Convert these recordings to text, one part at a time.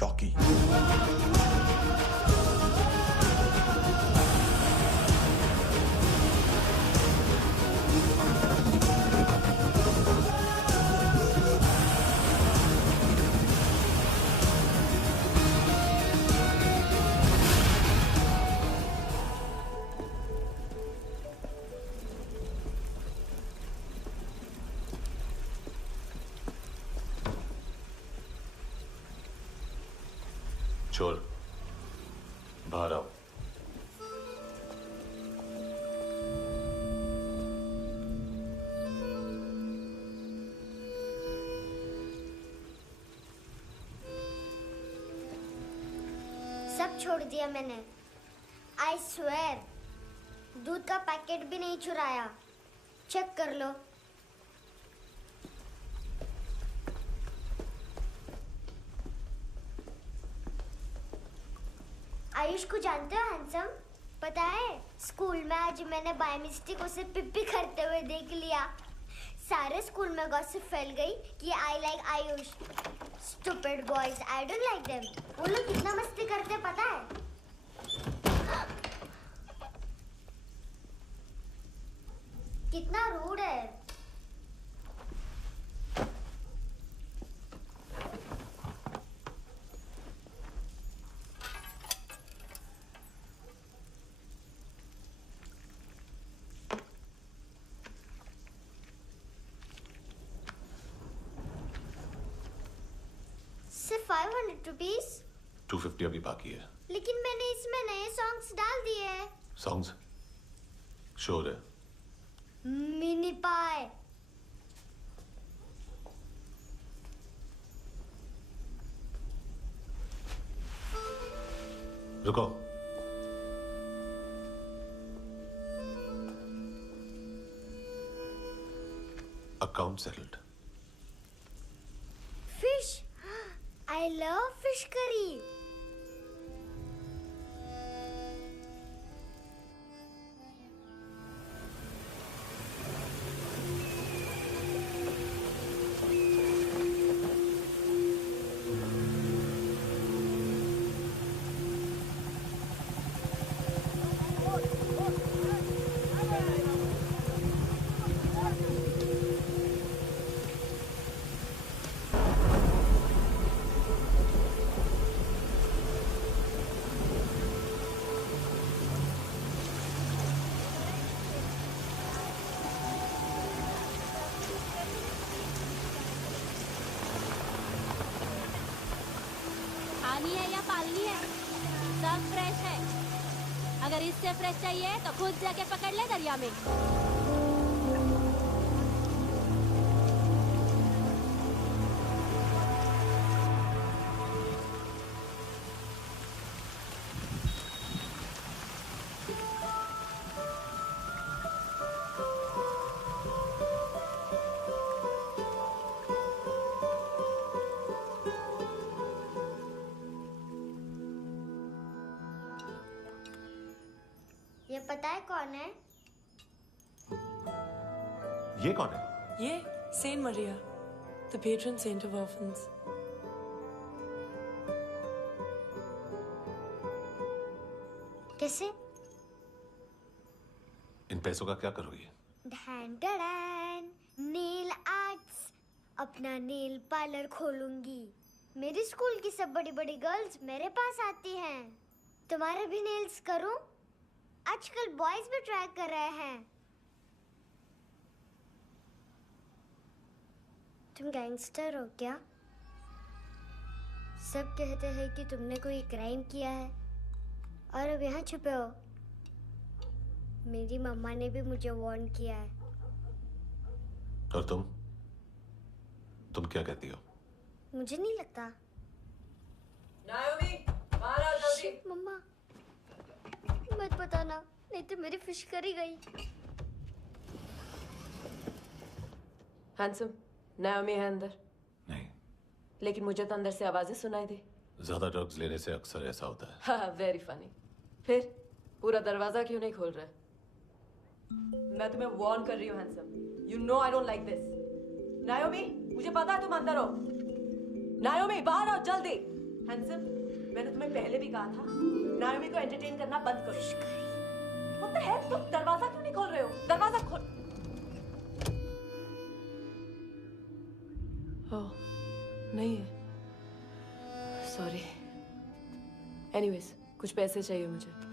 Rocky. छोड़, बाहर आओ। सब छोड़ दिया मैंने। आई स्वेयर, दूध का पैकेट भी नहीं चुराया। चेक कर लो। आयुष को जानते हो हैंडसम? पता है, स्कूल में आज मैंने बाय मिस्टेक उसे पिप्पी करते हुए देख लिया। सारे स्कूल में गॉसिप फैल गई कि I like Ayush. Stupid boys, I don't like them. वो लोग कितना मस्ती करते पता है? कितना रूड है। सिर्फ 500 रुपीस? 250 अभी बाकी है। लेकिन मैंने इसमें नए सॉन्ग्स डाल दिए हैं। सॉन्ग्स? श्योर है? मिनी पाए। रुको। Account settled. Fish, I love fish curry. खानी है या पालनी है? सब फ्रेश है। अगर इससे फ्रेश चाहिए तो खुद जाके पकड़ ले दरिया में। ये पता है कौन है? ये कौन है? ये saint Maria, the patron saint of orphans. कैसे? इन पैसों का क्या करोगी? ढैन ढैन, नेल आर्ट्स। अपना नेल पार्लर खोलूंगी। मेरी स्कूल की सब बड़ी बड़ी गर्ल्स मेरे पास आती हैं। तुम्हारे भी नेल्स करूं? आजकल बॉयज भी ट्राई कर रहे हैं। तुम गैंगस्टर हो क्या? सब कहते हैं कि तुमने कोई क्राइम किया है और अब यहाँ छुपे हो। मेरी मम्मा ने भी मुझे वार्न किया है। और तुम क्या कहती हो? मुझे नहीं लगता। नायोमी, बाहर आओ जल्दी। शिट, मम्मा मत बताना, नहीं तो मेरी फिश करी गई। हैंडसम, नायोमी है अंदर। नहीं। लेकिन मुझे तो अंदर से आवाजें सुनाई दी। ज्यादा ड्रग्स लेने से अक्सर ऐसा होता है। हाँ, वेरी फनी। फिर पूरा दरवाजा क्यों नहीं खोल रहा? मैं तुम्हें वार्न कर रही हूँ handsome. You know I don't like this. नायोमी, मुझे पता है तुम अंदर हो। नायोमी, बाहर आओ जल्दी। हैंडसम, मैंने तुम्हें पहले भी कहा था नायोमी को एंटरटेन करना बंद करो। What the hell? तुम दरवाजा क्यों नहीं खोल रहे हो? दरवाजा खोल। ओह, नहीं है। सॉरी। एनीवेज, कुछ पैसे चाहिए मुझे।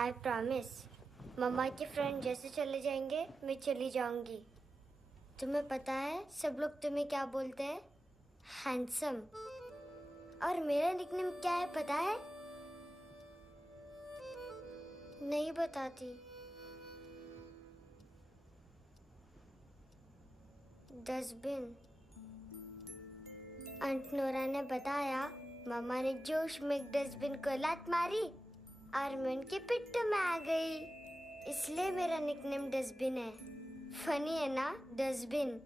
आई प्रॉमिस, मम्मा के फ्रेंड जैसे चले जाएंगे मैं चली जाऊंगी। तुम्हें पता है सब लोग तुम्हें क्या बोलते हैं? हैंडसम। और मेरा निकनेम क्या है पता है? नहीं बताती। डस्टबिन। आंट नोरा ने बताया मम्मा ने जोश में एक डस्टबिन को लात मारी और मैं उनके पिट्ठू में आ गई, इसलिए मेरा निकनेम डस्टबिन है। फनी है ना डस्टबिन?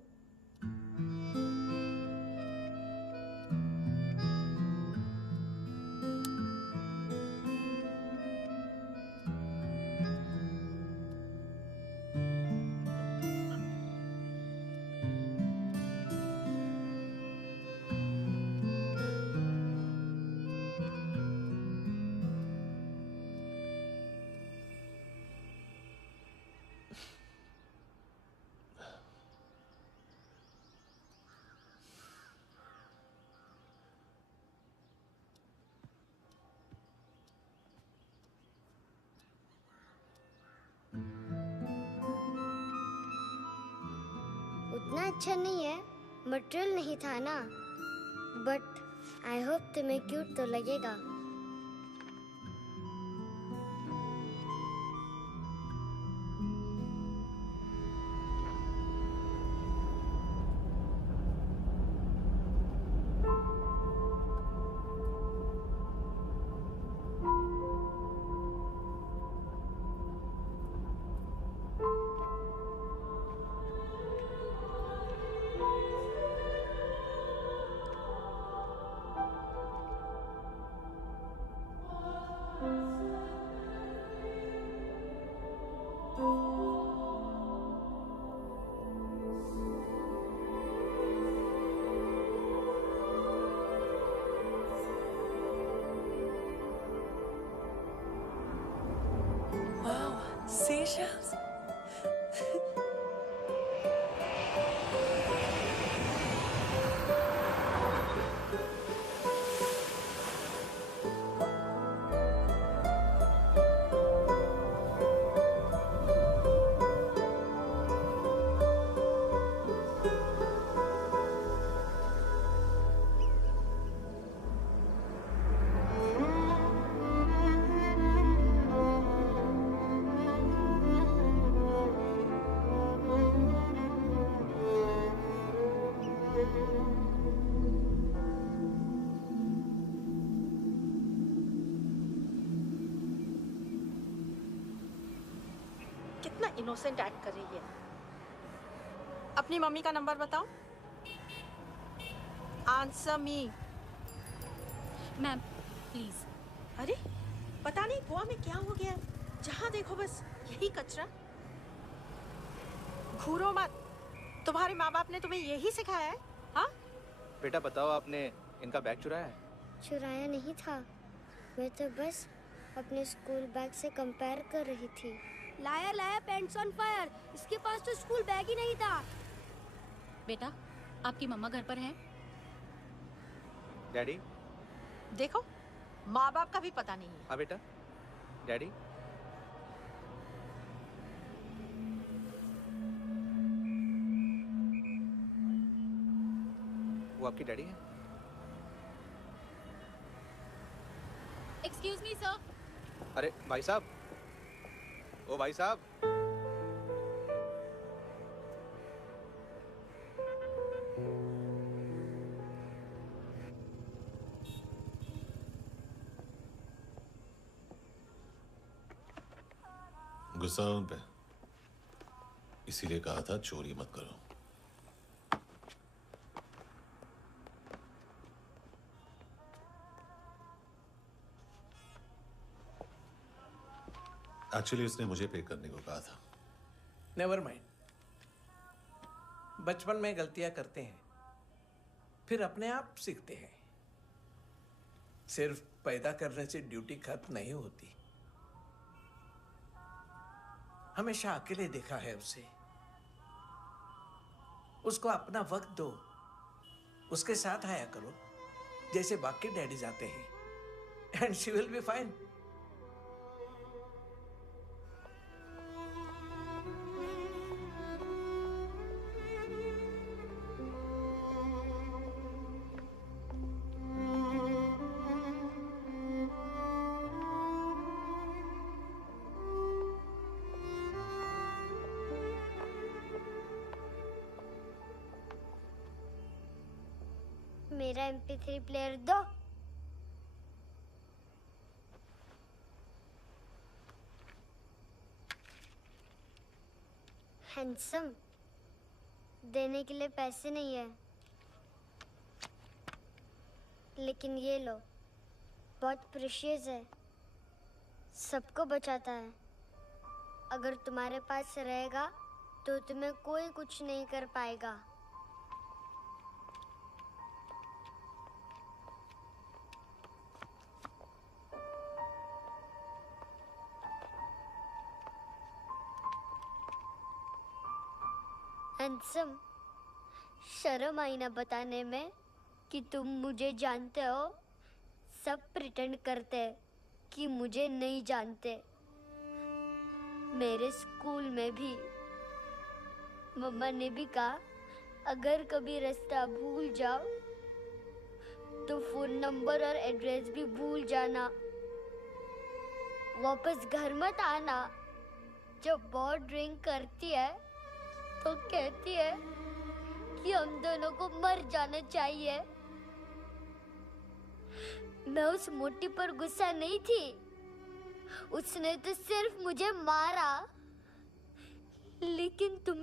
उतना अच्छा नहीं है, मटेरियल नहीं था ना, बट आई होप तुम्हें क्यूट तो लगेगा। Seashells? कितना इनोसेंट एक्ट कर रही है। अपनी मम्मी का नंबर बताओ। Answer me. Ma'am please. अरे पता नहीं गोवा में क्या हो गया, जहाँ देखो बस यही कचरा। घूरो मत, तुम्हारे माँ बाप ने तुम्हें यही सिखाया है? हाँ बेटा बताओ, आपने इनका बैग चुराया है? चुराया नहीं था, मैं तो बस अपने स्कूल बैग से कंपेयर कर रही थी। लाया लाया पेंट्स ऑन फायर, इसके पास तो स्कूल बैग ही नहीं था। बेटा आपकी मम्मा घर पर हैं? डैडी देखो, माँ बाप का भी पता नहीं है। हाँ बेटा। डैडी? वो आपकी डैडी है? Excuse me sir. अरे भाई साहब, ओ भाई साहब। गुस्सा उन पे, इसीलिए कहा था चोरी मत करो। एक्चुअली उसने मुझे पे करने को कहा था। नेवर माइंड, बचपन में गलतियां करते हैं, फिर अपने आप सीखते हैं। सिर्फ पैदा करने से ड्यूटी खत्म नहीं होती। हमेशा अकेले देखा है उसे। उसको अपना वक्त दो, उसके साथ आया करो जैसे बाकी डैडी जाते हैं, and she will be fine. मेरा MP3 प्लेयर दो। हैंडसम, देने के लिए पैसे नहीं है, लेकिन ये लो, बहुत प्रेशियस है, सबको बचाता है। अगर तुम्हारे पास रहेगा तो तुम्हें कोई कुछ नहीं कर पाएगा। हैंडसम, शर्म आई ना बताने में कि तुम मुझे जानते हो। सब प्रिटेंड करते हैं कि मुझे नहीं जानते। मेरे स्कूल में भी मम्मा ने भी कहा, अगर कभी रास्ता भूल जाओ तो फोन नंबर और एड्रेस भी भूल जाना। वापस घर मत आना। जब बहुत ड्रिंक करती है तो कहती है कि हम दोनों को मर जाना चाहिए। मैं उस मोटी पर गुस्सा नहीं थी, उसने तो सिर्फ मुझे मारा। लेकिन तुम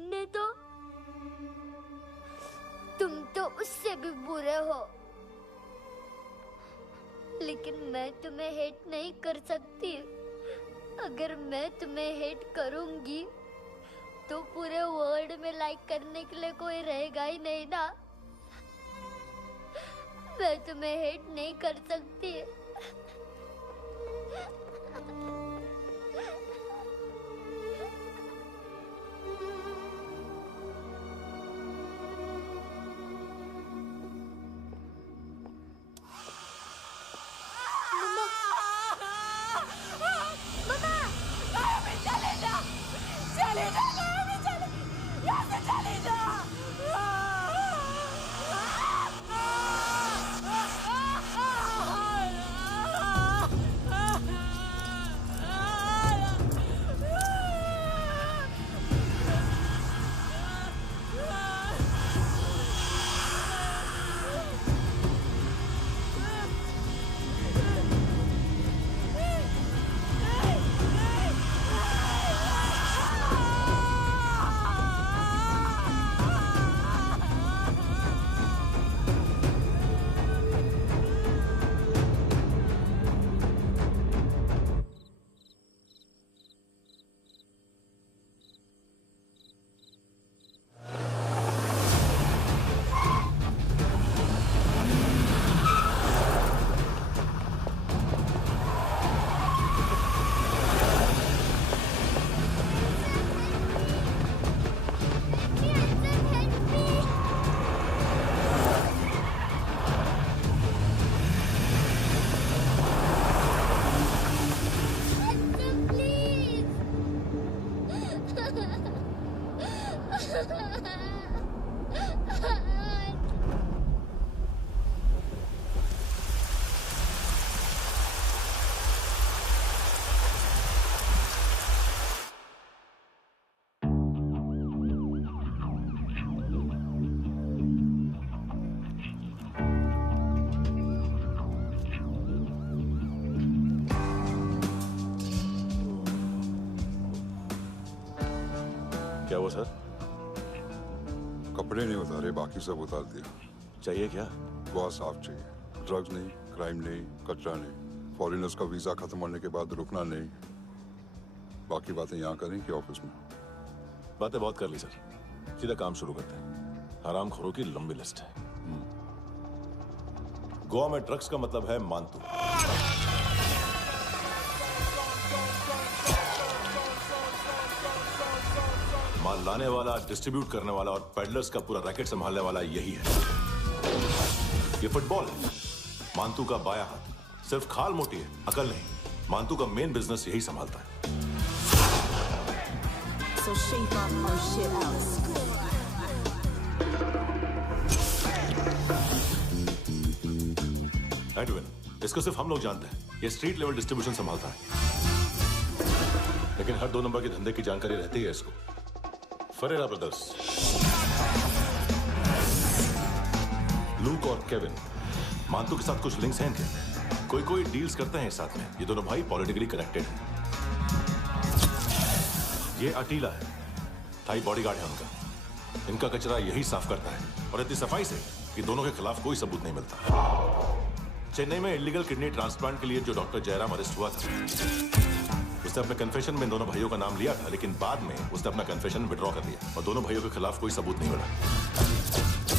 तो उससे भी बुरे हो। लेकिन मैं तुम्हें हेट नहीं कर सकती। अगर मैं तुम्हें हेट करूंगी तो पूरे वर्ल्ड में लाइक करने के लिए कोई रहेगा ही नहीं ना। मैं तुम्हें हेट नहीं कर सकती। क्या हुआ सर? कपड़े नहीं उतारे, बाकी सब उतार दिया। चाहिए क्या? गोवा साफ चाहिए। ड्रग्स नहीं, क्राइम नहीं, कचरा नहीं। फॉरेनर्स का वीजा खत्म होने के बाद रुकना नहीं। बाकी बातें यहाँ करें कि ऑफिस में? बातें बहुत कर ली सर, सीधा काम शुरू करते हैं। हरामखोरों की लंबी लिस्ट है। गोवा में ड्रग्स का मतलब है मानतू। माल लाने वाला, डिस्ट्रीब्यूट करने वाला और पेडलर्स का पूरा रैकेट संभालने वाला यही है। ये फुटबॉल है, मानतू का बाया हाथ। सिर्फ खाल मोटी है, अकल नहीं। मानतू का मेन बिजनेस यही संभालता है। So shape up our shit else. Edwin, इसको सिर्फ हम लोग जानते हैं। ये स्ट्रीट लेवल डिस्ट्रीब्यूशन संभालता है, लेकिन हर 2 नंबर के धंधे की जानकारी रहती है इसको। फरेरा ब्रदर्स, लूक और केविन, मानतू के साथ कुछ लिंक्स हैं इनके। कोई डील्स करते हैं साथ में। ये दोनों भाई पॉलिटिकली कनेक्टेड हैं। ये अटीला है, थाई बॉडीगार्ड है उनका। इनका कचरा यही साफ करता है, और इतनी सफाई से कि दोनों के खिलाफ कोई सबूत नहीं मिलता। चेन्नई में इलीगल किडनी ट्रांसप्लांट के लिए जो डॉक्टर जयराम अरेस्ट हुआ था, उसने अपने कन्फेशन में दोनों भाइयों का नाम लिया था, लेकिन बाद में उसने अपना कन्फेशन विड्रॉ कर दिया और दोनों भाइयों के खिलाफ कोई सबूत नहीं मिला।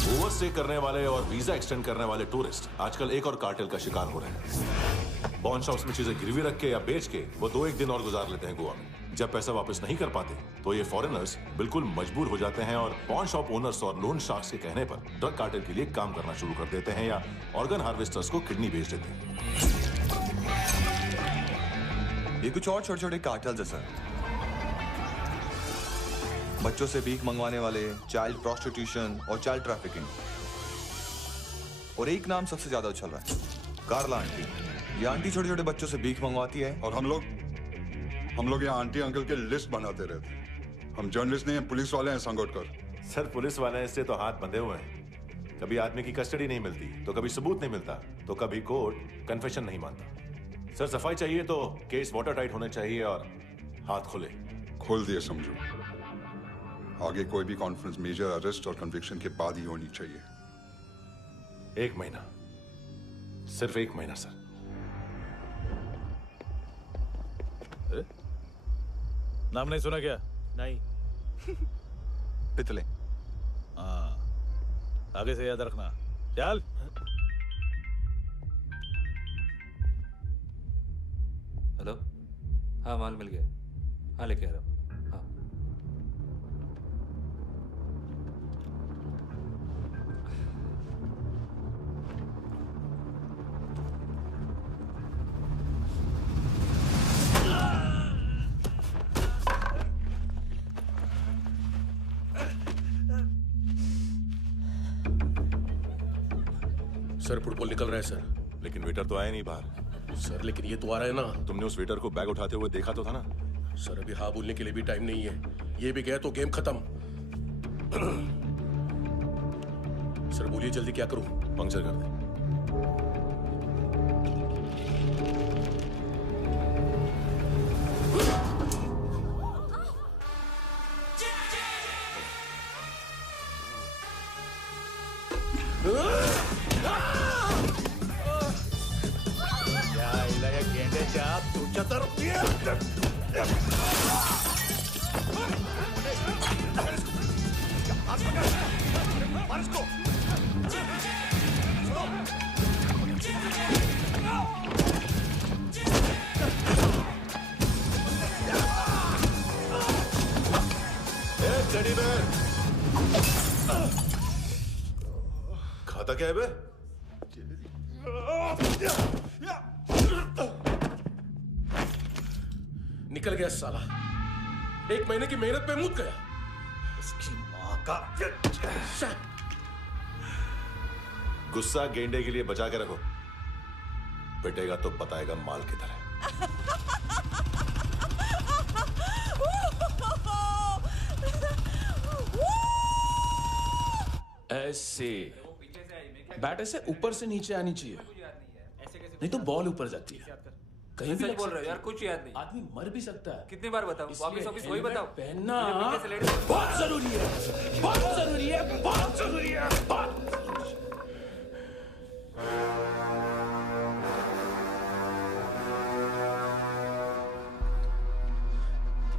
ओवरस्टे करने वाले और वीजा एक्सटेंड करने वाले टूरिस्ट आजकल एक और कार्टेल का शिकार हो रहे हैं। पॉन शॉप्स में चीजें गिरवी रख के या बेच के वो 2-1 दिन और गुजार लेते हैं गोवा में। जब पैसा वापस नहीं कर पाते तो ये फॉरेनर्स बिल्कुल मजबूर हो जाते हैं और पॉन शॉप ओनर्स और लोन शार्क्स के कहने पर ड्रग कार्टेल के लिए काम करना शुरू कर देते हैं या ऑर्गन हार्वेस्टर्स को किडनी बेच देते हैं। ये कुछ और छोटे छोटे कार्टेल्स है सर। बच्चों से भीख मंगवाने वाले, चाइल्ड प्रोस्टिट्यूशन और चाइल्ड ट्रैफिकिंग। और एक नाम सबसे ज्यादा उछल रहा है, कार्ला आंटी। ये आंटी छोटे छोटे बच्चों से भीख मंगवाती है। और हम लोग यहाँ आंटी अंकल के लिस्ट बनाते रहते हैं। हम जर्नलिस्ट नहीं हैं, पुलिस वाले हैं संगोटकर। सर पुलिस वाले हैं, इससे तो हाथ बंधे हुए हैं। कभी आदमी की कस्टडी नहीं मिलती तो कभी सबूत नहीं मिलता तो कभी कोर्ट कन्फेशन नहीं मानता। सर सफाई चाहिए तो केस वाटर टाइट होने चाहिए और हाथ खुले। खोल दिए समझो। आगे कोई भी कॉन्फ्रेंस मेजर अरेस्ट और कन्विक्शन के बाद ही होनी चाहिए। 1 महीना, सिर्फ 1 महीना सर। नाम नहीं सुना क्या? नहीं। पितले। हाँ, आगे से याद रखना। चल। हेलो, हाँ माल मिल गया। हाँ लेके आ रहा हूँ। हाँ सर फुटबॉल निकल रहा है सर। लेकिन वेटर तो आया नहीं बाहर। सर लेकिन ये तो आ रहा है ना। तुमने उस वेटर को बैग उठाते हुए देखा तो था ना? सर अभी हाँ बोलने के लिए भी टाइम नहीं है। ये भी गया तो गेम खत्म। सर बोलिए जल्दी क्या करूं? पंक्चर कर दे। खाता क्या है बे? निकल गया साला। 1 महीने की मेहनत पे मुद गया। उसकी माँ का। गुस्सा गेंडे के लिए बचा के रखो, पिटेगा तो बताएगा माल किधर है। ऐसे बैट ऐसे ऊपर से नीचे आनी चाहिए, नहीं तो बॉल ऊपर जाती है। कहीं भी सच लग बोल रहे हो सकती यार, है। कुछ याद नहीं। आदमी मर भी सकता है। कितनी बार बताऊं? इसलिए वापिस वापिस वही हेलमेट बताओ। पहनना मुझे पीछे से लेडी बहुत जरूरी है, बहुत जरूरी है, बहुत जरूरी है, बहुत।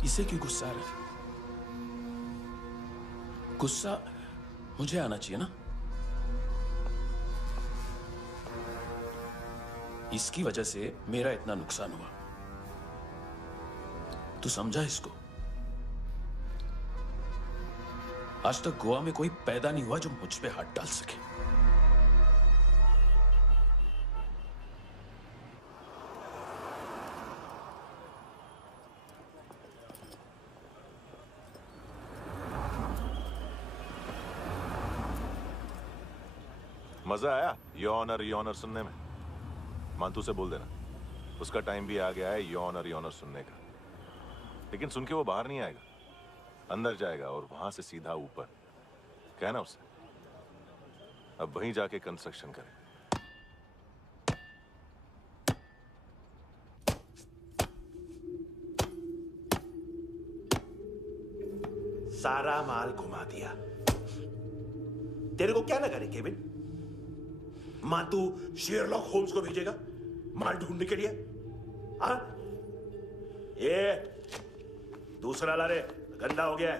इसे क्यों गुस्सा आ रहा है? गुस्सा मुझे आना चाहिए ना। इसकी वजह से मेरा इतना नुकसान हुआ। तू समझा इसको? आज तक गोवा में कोई पैदा नहीं हुआ जो मुझ पे हाथ डाल सके। मजा आया योनर सुनने में? मांतू से बोल देना उसका टाइम भी आ गया है योनर सुनने का। लेकिन सुन के वो बाहर नहीं आएगा, अंदर जाएगा और वहां से सीधा ऊपर। कहना उसे अब वहीं जाके कंस्ट्रक्शन करे। सारा माल घुमा दिया। तेरे को क्या लगा रे केविन? मां तू शेरलॉक होम्स को भेजेगा माल ढूंढने के लिए? हाँ? ये दूसरा ला रे, गंदा हो गया है,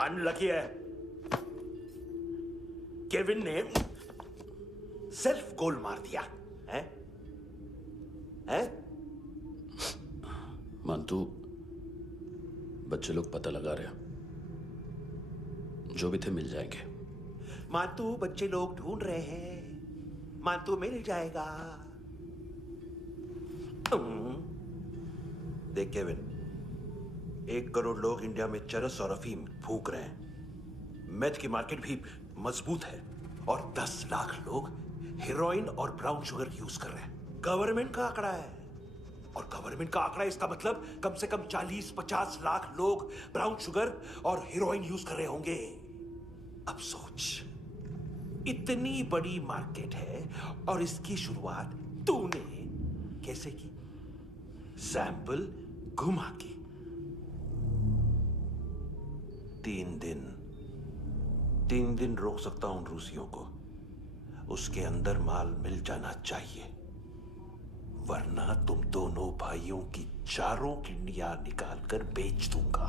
अनलकी है। केविन ने सेल्फ गोल मार दिया है? हैं? मानतू, बच्चे लोग पता लगा रहे हैं, जो भी थे मिल जाएंगे। मांतू बच्चे लोग ढूंढ रहे हैं, मांतू मिल जाएगा। देख केविन, 1 करोड़ लोग इंडिया में चरस और अफीम फूक रहे हैं। मेथ की मार्केट भी मजबूत है और 10 लाख लोग हेरोइन और ब्राउन शुगर यूज कर रहे हैं। गवर्नमेंट का आंकड़ा है, और गवर्नमेंट का आंकड़ा इसका मतलब कम से कम 40-50 लाख लोग ब्राउन शुगर और हेरोइन यूज कर रहे होंगे। अब सोच, इतनी बड़ी मार्केट है और इसकी शुरुआत तूने कैसे की? सैंपल घुमा के। 3 दिन रोक सकता हूं रूसियों को, उसके अंदर माल मिल जाना चाहिए, वरना तुम दोनों भाइयों की चारों किडनियां निकाल कर बेच दूंगा।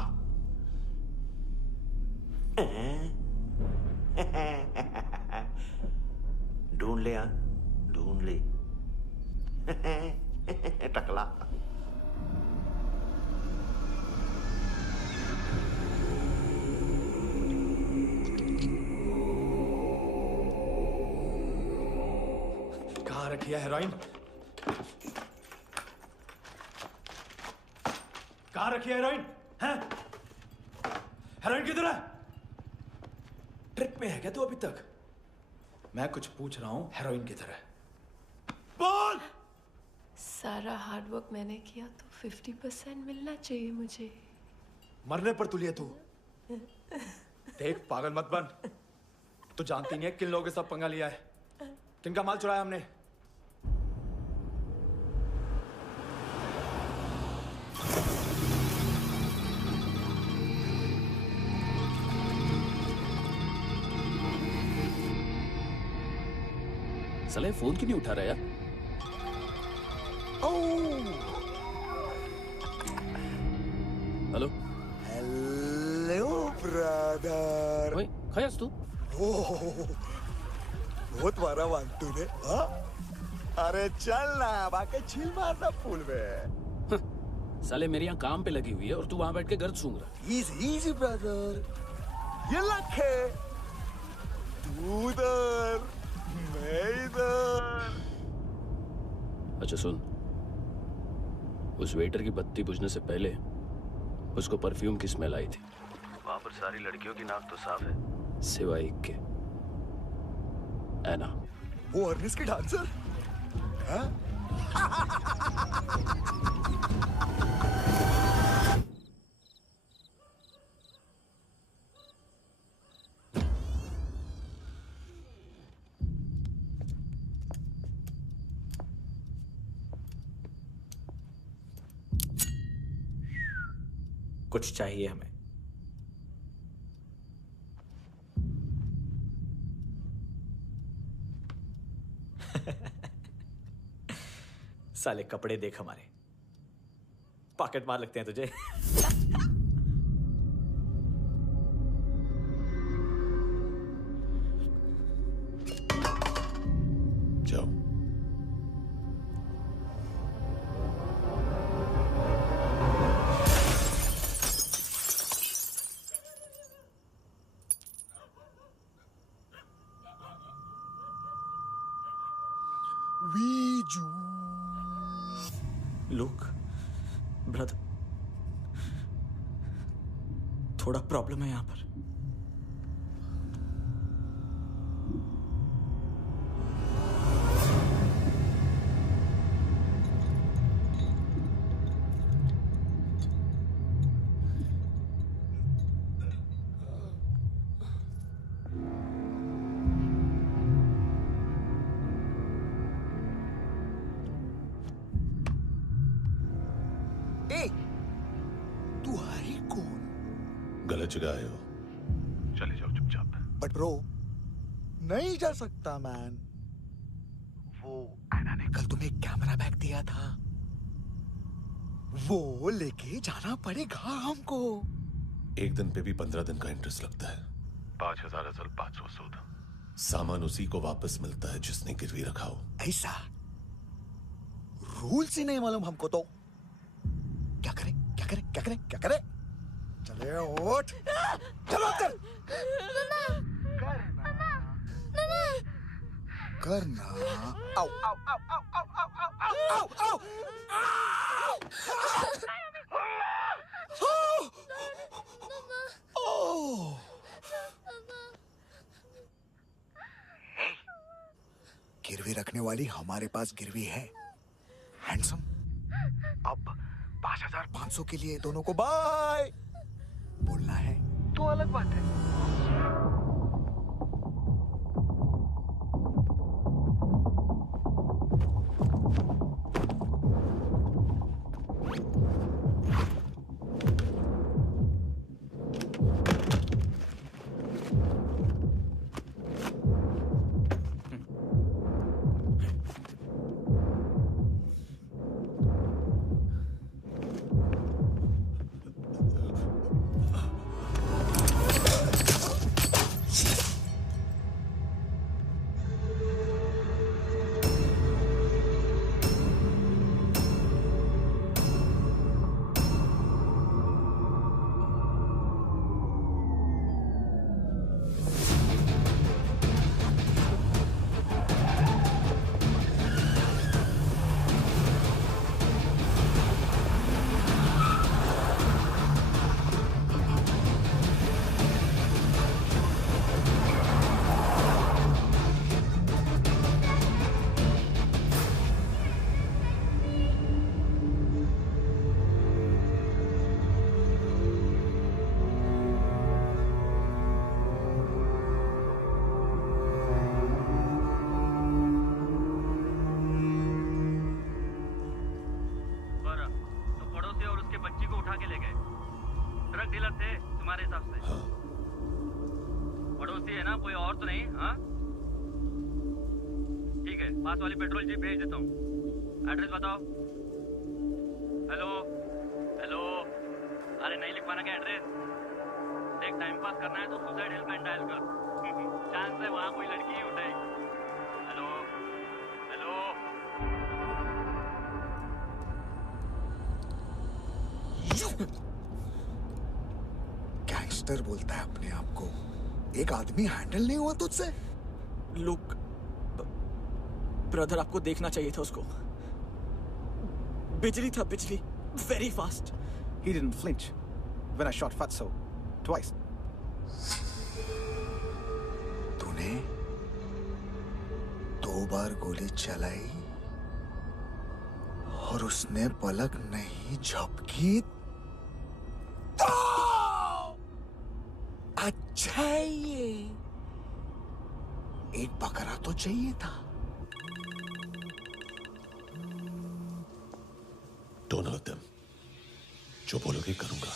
ढूंढ ले, ढूंढ ले टकला। कहाँ रखी है हेरोइन? कहाँ रखी है हेरोइन? हैं? हेरोइन किधर है? ट्रिप में है क्या तू अभी तक? मैं कुछ पूछ रहा हूं, हेरोइन किधर है? बोल! सारा हार्डवर्क मैंने किया तो 50% मिलना चाहिए मुझे। मरने पर तुलिए तू। देख, पागल मत बन। तू जानती नहीं है किन लोगों के साथ पंगा लिया है, किनका माल चुराया हमने। साले फोन क्यों नहीं उठा रहा यार? Hello hello brother. ओए, खयास तू? बहुत मारा मानतू ने, हाँ? अरे चल ना, बाकी छील मारना फूल में। साले मेरी यहाँ काम पे लगी हुई है और तू वहां बैठ के गर्द सूंघ रहा। इजी ब्रदर, ये लक है। तू उधर, मैं इधर। अच्छा सुन, उस वेटर की बत्ती बुझने से पहले उसको परफ्यूम की स्मेल आई थी। वहां पर सारी लड़कियों की नाक तो साफ है, सिवाय एक के, एना। वो अर्निस की डांसर? हाँ? कुछ चाहिए हमें। साले कपड़े देख हमारे, पॉकेट मार लगते हैं तुझे। जाओ। वीजू लुक ब्रदर, थोड़ा प्रॉब्लम है यहां पर। तू है कौन? गलत जगह आए हो, चले जाओ चुपचाप। बट ब्रो, नहीं जा सकता मैन। वो एना ने कल तुम्हें एक कैमरा बैग दिया था, वो लेके जाना पड़ेगा हमको। एक दिन पे भी 15 दिन का इंटरेस्ट लगता है। 5000 असल 500 सूद। सामान उसी को वापस मिलता है जिसने गिरवी रखा हो। ऐसा रूल्स ही नहीं मालूम हमको तो। क्या करें क्या करें क्या करें क्या करें? चले उठ, चलो कर करना। आओ आओ आओ आओ आओ आओ आओ आओ। गिरवी रखने वाली हमारे पास गिरवी है। हैंडसम, अब 5500 के लिए दोनों को बाय बोलना है तो अलग बात है। पास वाली पेट्रोल जीप भेज देता हूँ। एड्रेस बताओ। हेलो हेलो, अरे नहीं लिखवाना क्या एड्रेस? देख, टाइम पास करना है तो सुसाइड हेल्पलाइन डायल कर। चांस है वहाँ कोई लड़की ही उठाएगी। Hello hello. गैंगस्टर बोलता है अपने आप को। एक आदमी हैंडल नहीं हुआ तुझसे? लुक ब्रदर, आपको देखना चाहिए था उसको। बिजली था, बिजली, very fast. He didn't flinch when I shot Fatso twice. तूने 2 बार गोली चलाई और उसने पलक नहीं झपकी तो अच्छा है ये। एक बकरा तो चाहिए था। Don't hurt them. जो बोलोगे करूंगा।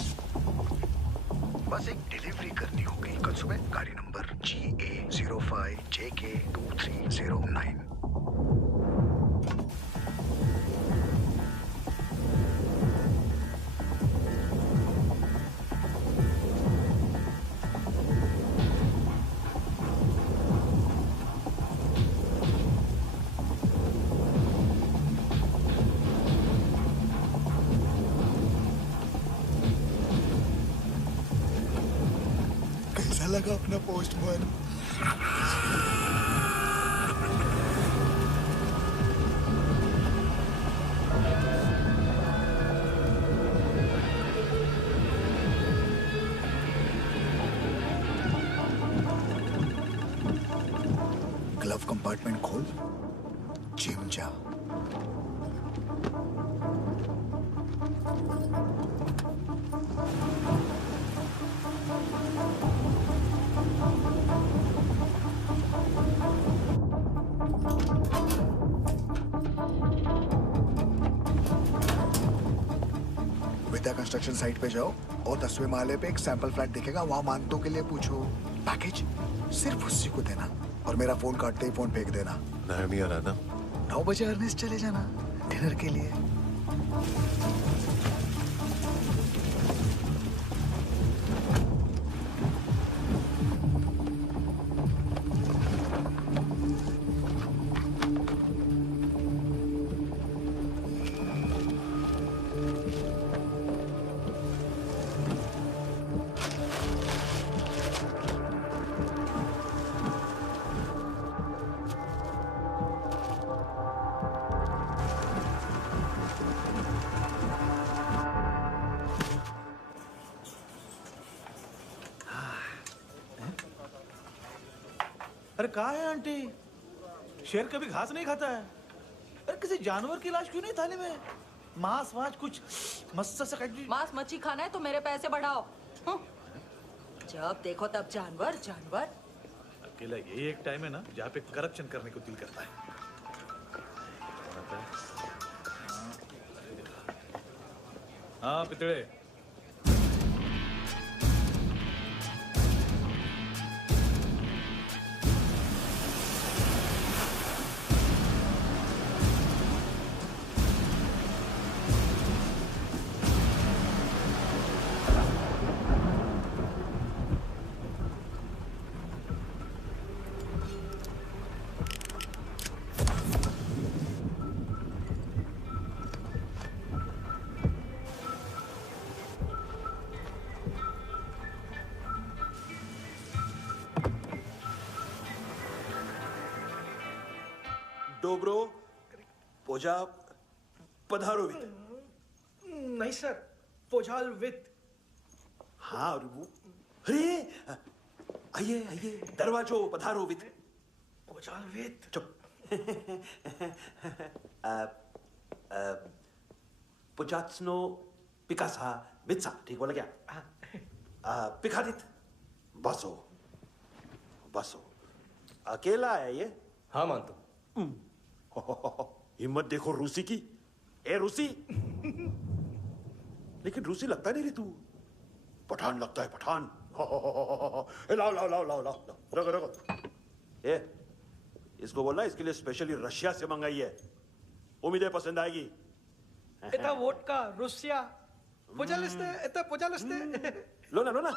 बस एक डिलीवरी करनी होगी कल सुबह। गाड़ी नंबर GA05JK2309। लगा अपना पोस्टमैन। ग्लव कंपार्टमेंट खोल, जिम जा। कंस्ट्रक्शन साइट पे जाओ और 10वें माले पे एक सैंपल फ्लैट दिखेगा, वहां मानतों के लिए पूछो। पैकेज सिर्फ उसी को देना और मेरा फोन काटते ही फोन फेंक देना। नहीं आ रहा ना? 9 बजे अर्नेस्ट चले जाना डिनर के लिए। अरे कहाँ है आंटी? शेर कभी घास नहीं खाता है। अरे किसी जानवर की लाश क्यों नहीं थाली में? मांस वांस कुछ मस्त से मांस मच्छी खाना है तो मेरे पैसे बढ़ाओ। जब देखो तब जानवर जानवर। अकेला यही एक टाइम है ना जहाँ पे करप्शन करने को दिल करता है। हाँ पितड़े। डोब्रो पोजा पधारोवित। नहीं सर, पोजाल विथ। हाँ और वो अरे आइए आइए दरवाजो पधारोवित। पोजाल विथ। चुप। पुजात्सनो पिकासा बित्सा, ठीक बोला क्या? पिकादित बसो बसो। अकेला है ये? हाँ मानतो। हिम्मत देखो रूसी की। ए रूसी। लेकिन रूसी लगता नहीं रे तू, पठान लगता है पठान। लाओ लाओ लाओ लाओ लाओ रखो रखो। ए इसको बोलना इसके लिए स्पेशली रशिया से मंगाई है, उम्मीद है पसंद आएगी। इतना वोडका रूसिया पोजालिस्ते इतना पोजालिस्ते। लो ना लो ना।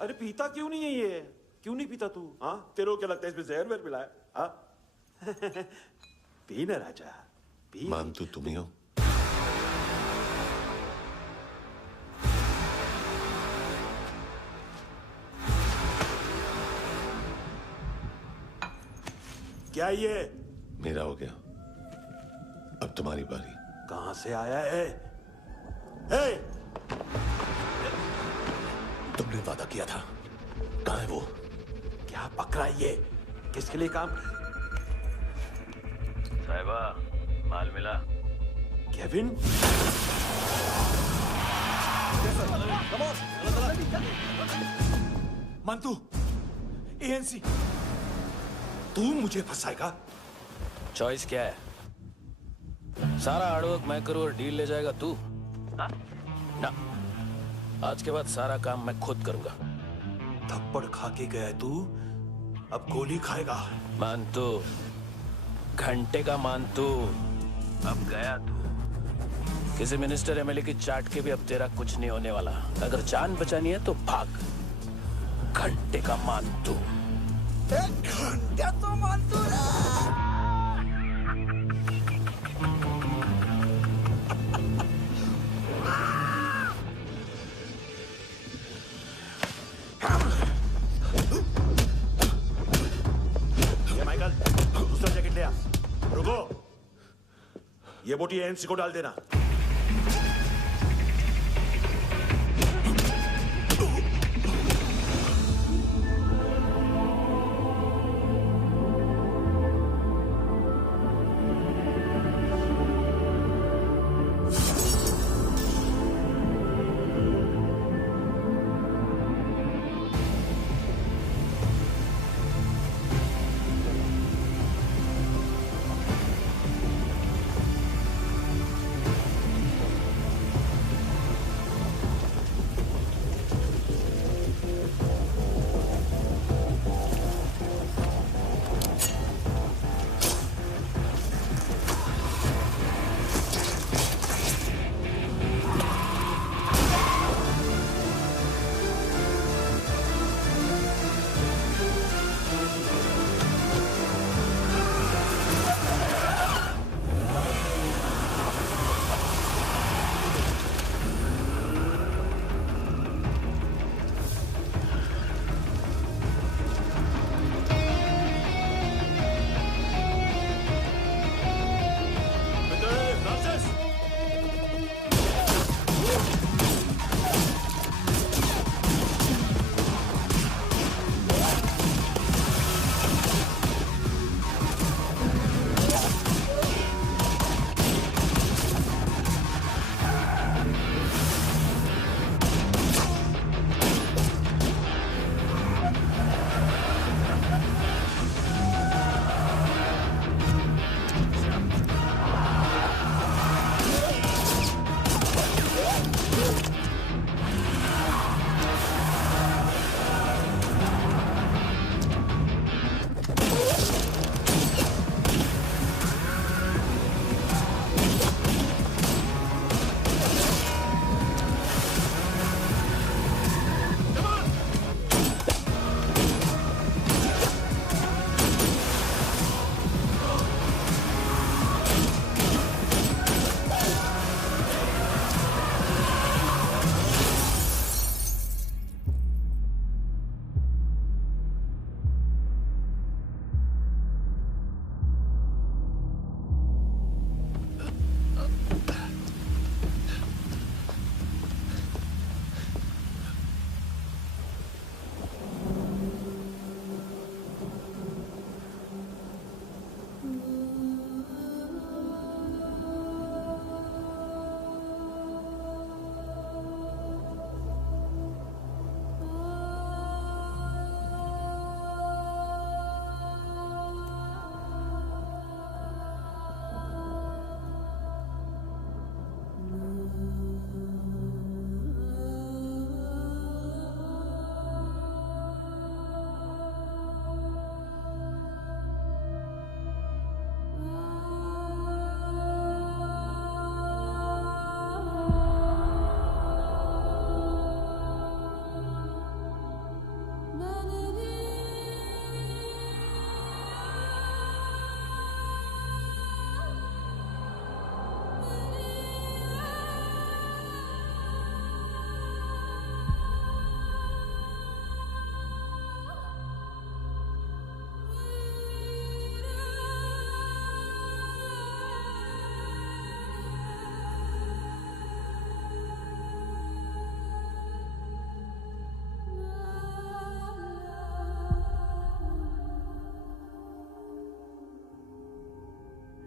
अरे पीता क्यों नहीं है ये? क्यों नहीं पीता तू? हाँ तेरे को क्या लगता है इसमें जहर वहर मिला है? हाँ पी ना राजा पी। मान तू तुम ही हो। क्या ये? मेरा हो गया, अब तुम्हारी बारी। कहां से आया है? हे! तुमने वादा किया था, कहां है वो? क्या पकड़ा ये? किसके लिए काम? साहिबा माल मिला? केविन? मंतू, एएनसी। तू मुझे फंसाएगा? चॉइस क्या है? सारा हार्डवर्क मैं करूँ और डील ले जाएगा तू? ना, आज के बाद सारा काम मैं खुद करूंगा। थप्पड़ खा के गया तू, अब गोली खाएगा। मानतू, घंटे का मानतू, अब गया तू। किसी मिनिस्टर एमएलए की चाट के भी अब तेरा कुछ नहीं होने वाला। अगर जान बचानी है तो भाग। घंटे का मानतू। घंटे तो मानतू ना। माइकल, दूसरा जैकेट ले आ। रुको, ये बोटी एएनसी को डाल देना।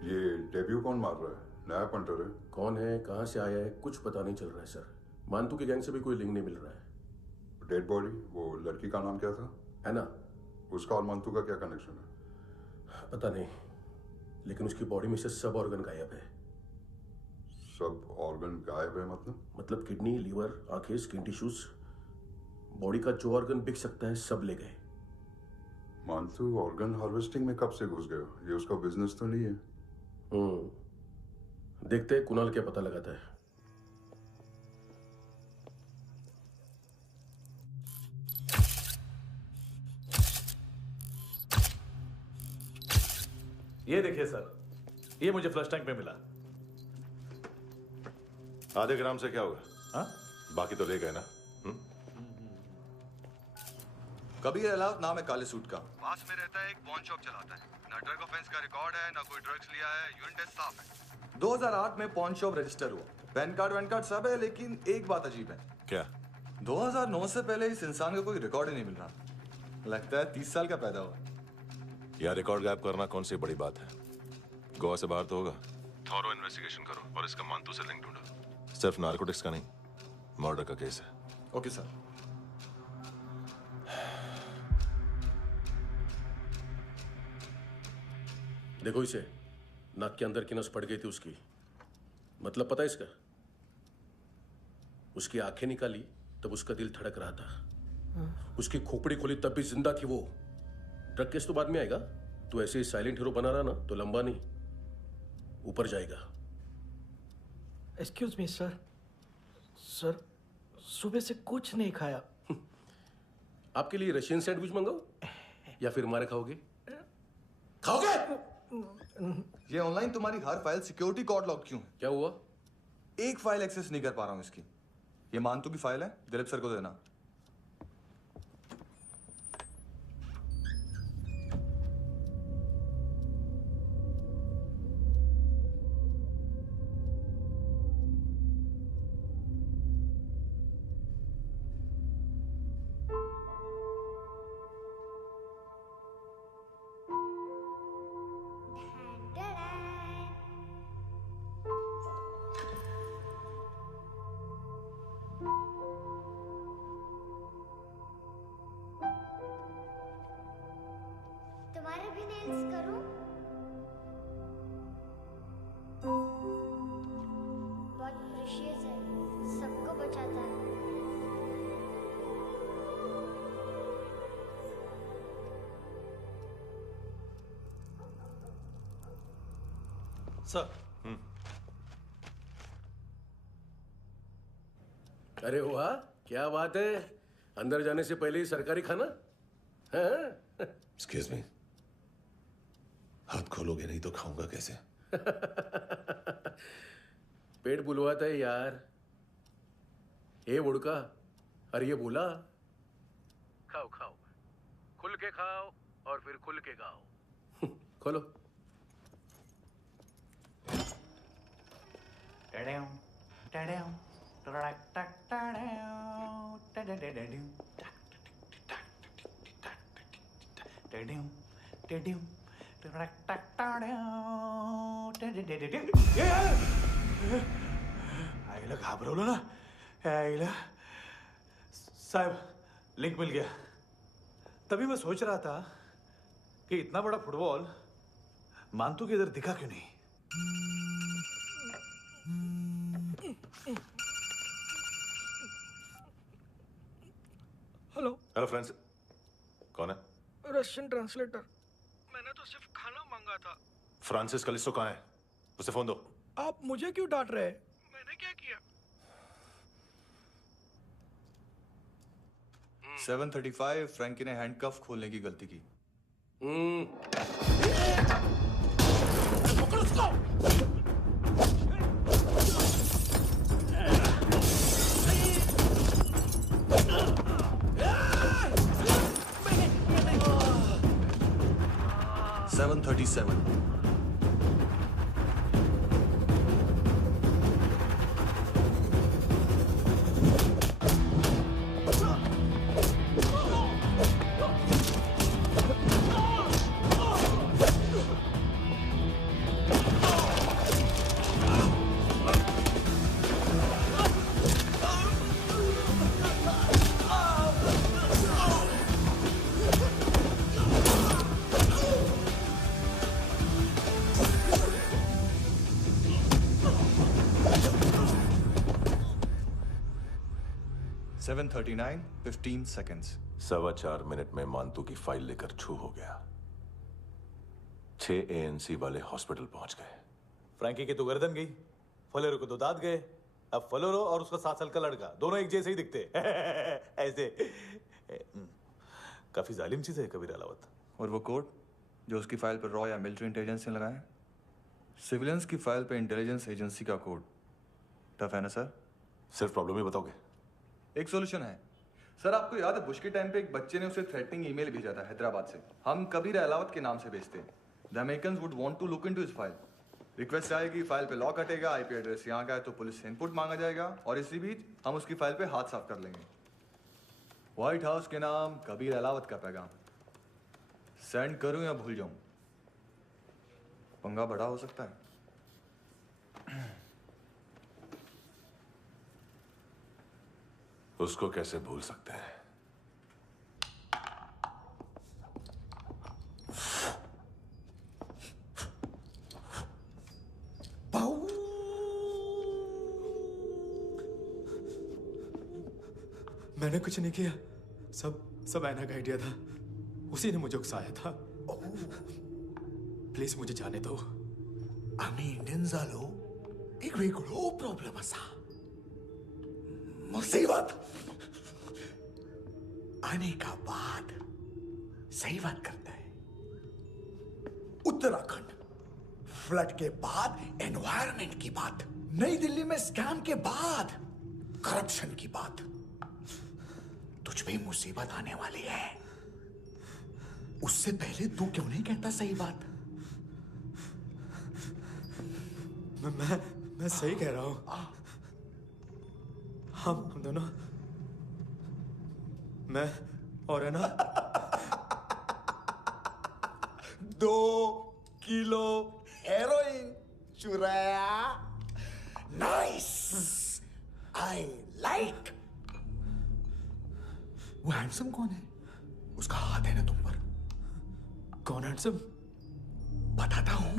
ये डेब्यू कौन मार रहा है? नया पंटर है? कौन है, कहाँ से आया है, कुछ पता नहीं चल रहा है सर। मानतू की गैंग से भी कोई लिंक नहीं मिल रहा है। डेड बॉडी, वो लड़की का नाम क्या था? है ना? उसका और मानतू का क्या कनेक्शन है? पता नहीं, लेकिन उसकी बॉडी में से सब ऑर्गन गायब है। सब ऑर्गन गायब है मतलब किडनी, लीवर, आंखें, स्किन टिश्यूज, बॉडी का जो ऑर्गन बिक सकता है सब ले गए। मानतू ऑर्गन हार्वेस्टिंग में कब से घुस गए हो? ये उसका बिजनेस तो नहीं है? देखते हैं कुणाल क्या पता लगाता है। ये देखिए सर, ये मुझे फ्लश टैंक में मिला। आधे ग्राम से क्या होगा? हाँ? बाकी तो ले गए ना? कबीर अलाउद्दीन नाम है काले सूट का, पास में रहता है, एक पॉन शॉप चलाता है। ना ड्रग ऑफेंस का रिकॉर्ड है, ना कोई ड्रग्स लिया है, यूरिन टेस्ट साफ है। 2008 में पॉन शॉप रजिस्टर हुआ, पैन कार्ड सब है, लेकिन एक बात अजीब है। क्या? 2009 से पहले इस इंसान का कोई रिकॉर्ड ही नहीं मिल रहा। लगता है 30 साल का पैदा हुआ। यार रिकॉर्ड गायब करना कौन सी बड़ी बात है? गोवा से बाहर तो होगा। थॉरो इन्वेस्टिगेशन करो और इसका मानतू से लिंक ढूंढो। सिर्फ नारकोटिक्स का नहीं, मर्डर का केस है। Okay sir. देखो इसे, नाक के अंदर की नस पड़ गई थी उसकी। मतलब पता है इसका? उसकी आंखें निकाली तब उसका दिल धड़क रहा था। उसकी खोपड़ी खोली तब भी जिंदा थी वो। ड्रग केस तो बाद में आएगा। तो ऐसे ही साइलेंट हीरो बना रहा ना तो लंबा नहीं, ऊपर जाएगा। एक्सक्यूज मी सर, सुबह से कुछ नहीं खाया। आपके लिए रशियन सैंडविच मंगाओ या फिर हमारे खाओगे? खाओगे? ये ऑनलाइन तुम्हारी हर फाइल सिक्योरिटी कोड लॉक क्यों है? क्या हुआ? एक फाइल एक्सेस नहीं कर पा रहा हूं इसकी। ये मानतू की फाइल है, दिलीप सर को देना। तुम्हारे भी नेल्स करूं? बहुत प्रेशियस है, सबको बचाता है। सर। अरे वाह, क्या बात है। अंदर जाने से पहले ही सरकारी खाना। एक्सक्यूज मी, हाथ खोलोगे नहीं तो खाऊंगा कैसे? पेट बुलवाता है यार। ए बुड़का, अरे ये बोला। खाओ खाओ, खुल के खाओ और फिर खुल के खाओ। खोलो। आईला घाबरवलं ना। आईला साहब, लिंक मिल गया। तभी मैं सोच रहा था कि इतना बड़ा फुटबॉल मानतू के इधर दिखा क्यों नहीं। हेलो फ्रेंड्स, कौन है? Russian translator. मैंने तो सिर्फ खाना मांगा था। फ्रांसिस कलिस्टो कहाँ है? उसे फोन दो। आप मुझे क्यों डांट रहे हैं? मैंने क्या किया? 735 फ्रैंकी ने हैंडकफ खोलने की गलती की। पकड़ो उसको। 737 737 7:39, 15 seconds. 4.25 मिनट में मानतू की फाइल लेकर छू हो गया। 6 ANC वाले हॉस्पिटल पहुंच गए। फ्रैंकी की तो गर्दन गई, फलेरो को तो दांत गए। अब फलेरो और उसका 7 साल का लड़का दोनों एक जैसे ही दिखते ऐसे। काफी जालिम चीज है कबीर अलावत। और वो कोड जो उसकी फाइल पर रॉ या मिलिट्री इंटेलिजेंस ने लगाया, सिविलियंस की फाइल पे इंटेलिजेंस एजेंसी का कोड। टफ है ना सर? सिर्फ प्रॉब्लम ही बताओगे? एक सॉल्यूशन है सर। आपको याद है बुश के टाइम पे एक बच्चे ने उसे थ्रेटनिंग ईमेल भेजा था हैदराबाद से। हम कबीर अलावत के नाम से भेजते हैं। The Americans would want to look into his file. Request आएगी, फाइल पे लॉक हटेगा, आईपी एड्रेस यहाँ का है तो पुलिस से इनपुट मांगा जाएगा और इसी बीच हम उसकी फाइल पे हाथ साफ कर लेंगे। व्हाइट हाउस के नाम कबीर अलावत का पैगाम। सेंड करूं या भूल जाऊं? पंगा बड़ा हो सकता है। उसको कैसे भूल सकते हैं? मैंने कुछ नहीं किया, सब ऐना का आइडिया था। उसी ने मुझे उकसाया था। प्लीज मुझे जाने दो। आम्ही इंडियन झालो एक वेगळो प्रॉब्लेम असा। मुसीबत आने का बाद सही बात करता है। उत्तराखंड फ्लड के बाद एनवायरनमेंट की बात, नई दिल्ली में स्कैम के बाद करप्शन की बात। तुझ पे मुसीबत आने वाली है, उससे पहले तू क्यों नहीं कहता सही बात? मैं सही कह रहा हूं। हम दोनों, मैं और है ना 2 किलो हेरोइन चुराया। Nice, I like. वो हैंडसम कौन है? उसका हाथ है ना तुम पर? कौन हैंडसम? बताता हूं।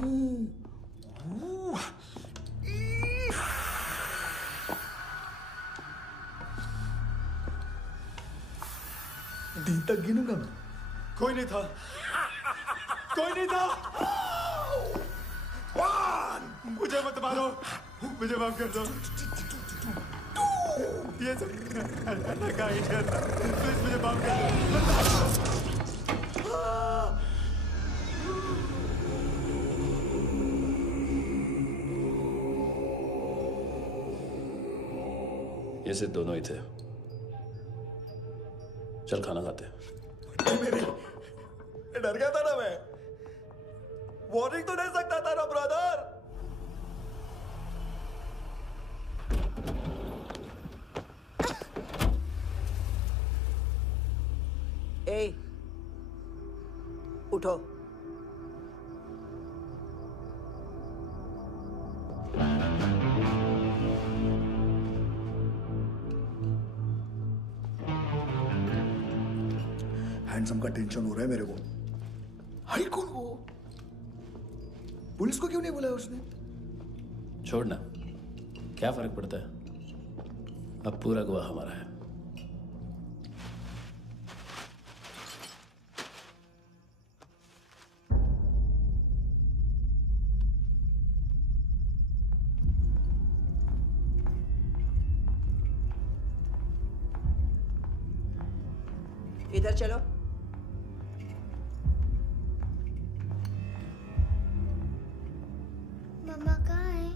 दिन तक गिनूंगा मैं। कोई नहीं था, कोई नहीं था। मुझे मत मारो, मुझे माफ कर दो। ये सब का आइडिया था। प्लीज मुझे माफ कर दो। ये सिर्फ दोनों ही थे। चल खाना खाते। डर गया था ना मैं। वार्निंग तो दे सकता था ना ब्रदर। ए, उठो। हैंडसम का टेंशन हो रहा है मेरे को। हाई कौन वो? पुलिस को क्यों नहीं बुलाया उसने? छोड़ना, क्या फर्क पड़ता है? अब पूरा गवाह हमारा है। इधर चलो। मम्मा कहाँ है?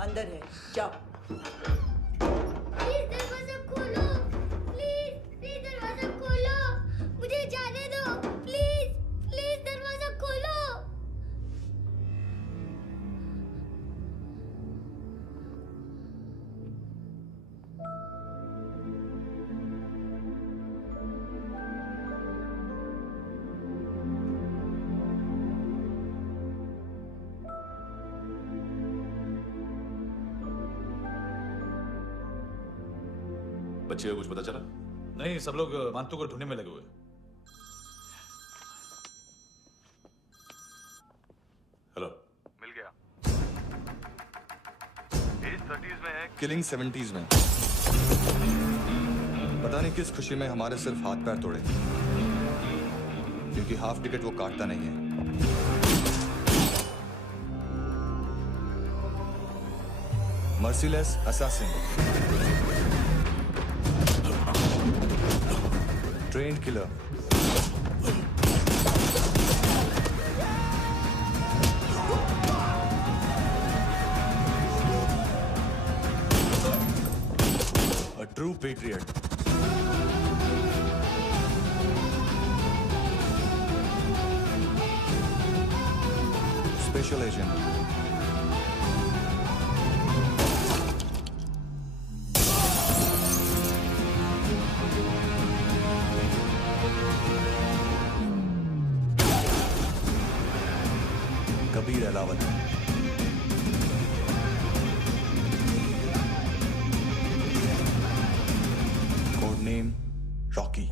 अंदर है, जाओ। प्लीज दरवाजा खोलो। प्लीज दरवाजा खोलो। मुझे जाने दो। प्लीज दरवाजा खोलो। बच्चे को कुछ पता चला? नहीं, सब लोग मानतू को ढूंढने में लगे हुए। हेलो, मिल गया। एज 30s में है, किलिंग 70s में। पता नहीं किस खुशी में हमारे सिर्फ हाथ पैर तोड़े, क्योंकि हाफ टिकट वो काटता नहीं है। Merciless assassin, trained killer, a true patriot. Special agent. Kabir Alawat. Code name Rocky.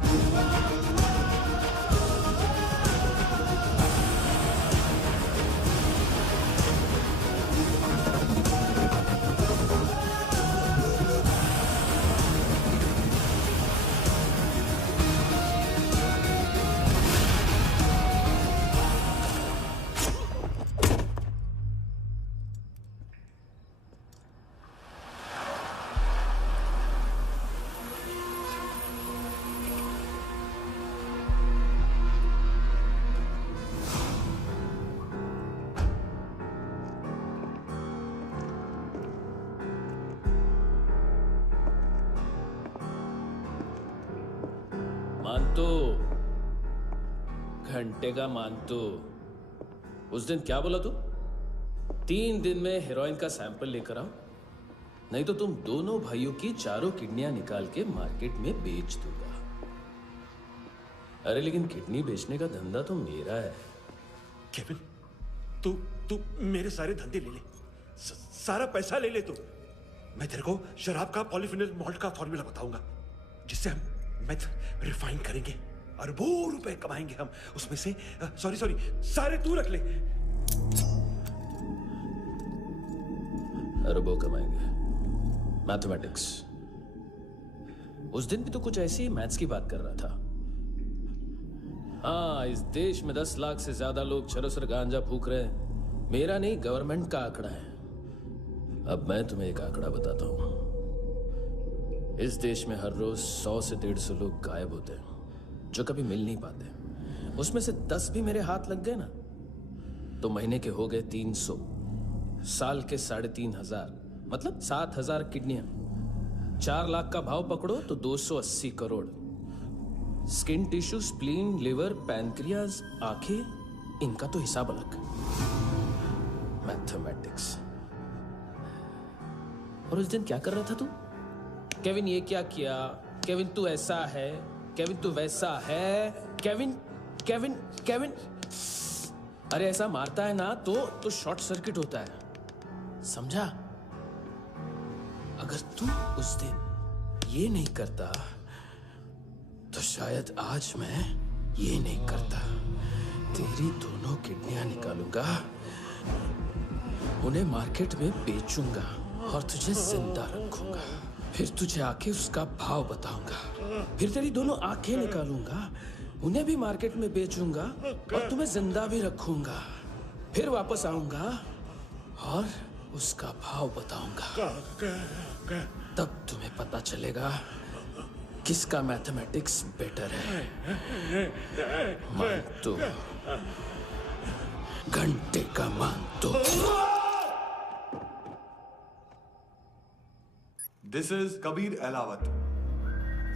मानतो, घंटे का मानतो। उस दिन क्या बोला तू? 3 दिन में हेरोइन का सैंपल लेकर आओ, नहीं तो तुम दोनों भाइयों की चारों किडनियां निकाल के मार्केट में बेच दूंगा। अरे लेकिन किडनी बेचने का धंधा तो मेरा है। केविन, तू मेरे सारे धंधे ले ले, सारा पैसा ले ले तू। मैं तेरे को शराब का पॉलीफिनल मॉल्ट का फॉर्मूला बताऊंगा, जिससे हम मेथ रिफाइन करेंगे, अरबों रुपए कमाएंगे हम उसमें से। सॉरी सारे तू रख ले। अरबों कमाएंगे, मैथमेटिक्स। उस दिन भी तो कुछ ऐसी मैथ्स की बात कर रहा था। हाँ, इस देश में 10 लाख से ज्यादा लोग चरस और गांजा फूक रहे हैं। मेरा नहीं, गवर्नमेंट का आंकड़ा है। अब मैं तुम्हें एक आंकड़ा बताता हूं। इस देश में हर रोज 100 से 150 लोग गायब होते हैं, जो कभी मिल नहीं पाते। उसमें से 10 भी मेरे हाथ लग गए ना, तो महीने के हो गए 300, साल के 3500, मतलब 7000 किडनियां। 4 लाख का भाव पकड़ो तो 280 crore. Skin tissue, spleen, liver, pancreas, आंखें, इनका तो हिसाब अलग। मैथमेटिक्स। और उस दिन क्या कर रहा था तू? केविन ये क्या किया, केविन तू ऐसा है, केविन तू वैसा है, केविन केविन केविन। अरे ऐसा मारता है ना तो शॉर्ट सर्किट होता है, समझा? अगर तू उस दिन ये नहीं करता तो शायद आज मैं ये नहीं करता। तेरी दोनों किडनियां निकालूंगा, उन्हें मार्केट में बेचूंगा और तुझे जिंदा रखूंगा। फिर तुझे आके उसका भाव बताऊंगा। फिर तेरी दोनों आंखें निकालूंगा, उन्हें भी मार्केट में बेचूंगा और तुम्हें जिंदा भी रखूंगा। फिर वापस आऊंगा और उसका भाव बताऊंगा। तब तुम्हें पता चलेगा किसका मैथमेटिक्स बेटर है। मानतो, घंटे का मानतो। This is Kabir Ahlawat.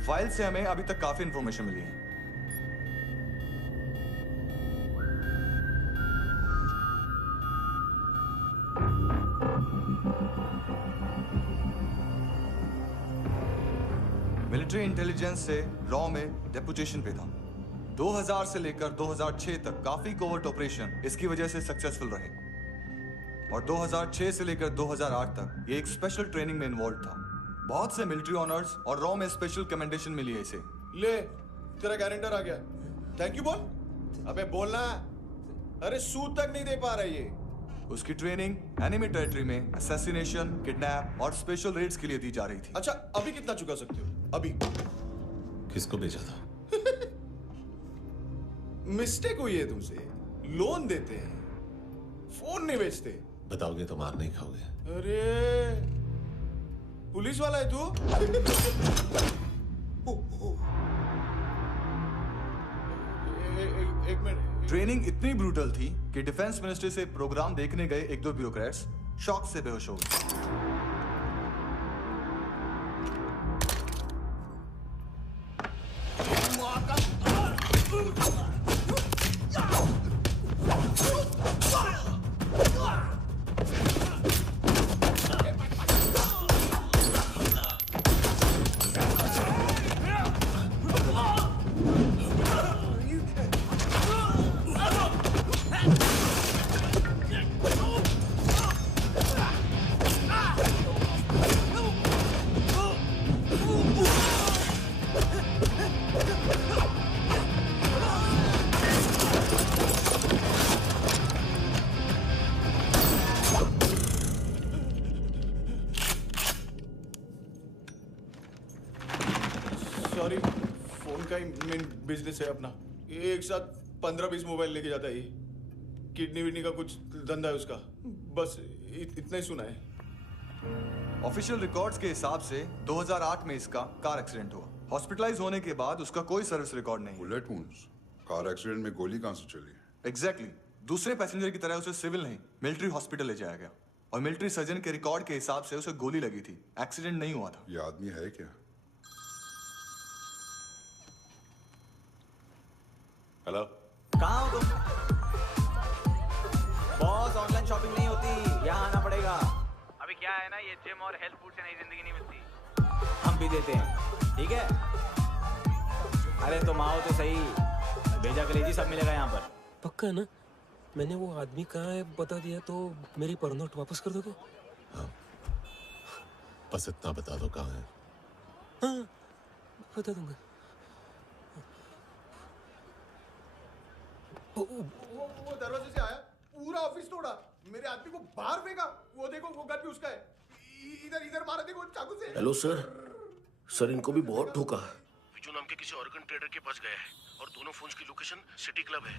File से हमें अभी तक काफी इंफॉर्मेशन मिली है। मिलिट्री इंटेलिजेंस से रॉ में डेपुटेशन पे था। 2000 से लेकर 2006 तक काफी कोवर्ट ऑपरेशन इसकी वजह से सक्सेसफुल रहे, और 2006 से लेकर 2008 तक ये एक स्पेशल ट्रेनिंग में इन्वॉल्व था। बहुत से मिलिट्री ऑनर्स और रॉ में स्पेशल कमेंडेशन मिली है इसे। ले, तेरा गारंटर आ गया। थैंक यू बोल। अबे बोलना। अरे सूद तक नहीं दे पा रहा ये। उसकी ट्रेनिंग एनिमी टेरिटरी में असैसिनेशन, किडनैप और स्पेशल रेड्स के लिए दी जा रही थी। अच्छा, अभी कितना चुका सकते हो? अभी किसको भेजा था? मिस्टेक हुई है तुमसे। लोन देते हैं, फोन नहीं बेचते। बताओगे तो मार नहीं खाओगे। अरे पुलिस वाला है तू? एक मिनट। ट्रेनिंग इतनी ब्रूटल थी कि डिफेंस मिनिस्ट्री से प्रोग्राम देखने गए एक दो ब्यूरोक्रेट्स शॉक से बेहोश हो गए। सॉरी, फोन का ही मेन बिजनेस है अपना। एक साथ 15-20 मोबाइल लेके जाता है ये। किडनी विडनी का कुछ धंधा है उसका। बस इतना ही सुना है। ऑफिशियल रिकॉर्ड्स के हिसाब से 2008 में इसका कार एक्सीडेंट हुआ। हॉस्पिटलाइज होने के बाद उसका कोई सर्विस रिकॉर्ड नहीं। Bullet wounds? कार एक्सीडेंट में गोली कहां से चली? एग्जैक्टली। दूसरे पैसेंजर की तरह उसे सिविल नहीं, मिलिट्री हॉस्पिटल ले जाया गया और मिलिट्री सर्जन के रिकॉर्ड के हिसाब से उसे गोली लगी थी। एक्सीडेंट नहीं हुआ था। ये आदमी है क्या? हेलो, कहाँ हो तुम? बॉस, ऑनलाइन शॉपिंग नहीं होती, यहाँ आना पड़ेगा। अभी क्या है ना, ये जिम और हेल्थ फूड से नई जिंदगी नहीं मिलती। हम भी देते हैं, ठीक है? अरे तुम आओ तो सही, भेजा कलेजी सब मिलेगा यहाँ पर। पक्का ना? मैंने वो आदमी कहाँ है बता दिया तो मेरी परनोट वापस कर दोगे? हाँ, बस इतना बता दो कहाँ है। हाँ, बता दूंगा। वो दरवाजे से आया, पूरा ऑफिस तोड़ा, मेरे आदमी को बाहर फेंका। वो देखो, वो गन भी उसका है। इधर इधर मारा, देखो चाकू से। हेलो सर, सर इनको भी बहुत ठोका। विजू नाम के किसी ऑर्गन ट्रेडर के पास गया है और दोनों फोन्स की लोकेशन सिटी क्लब है।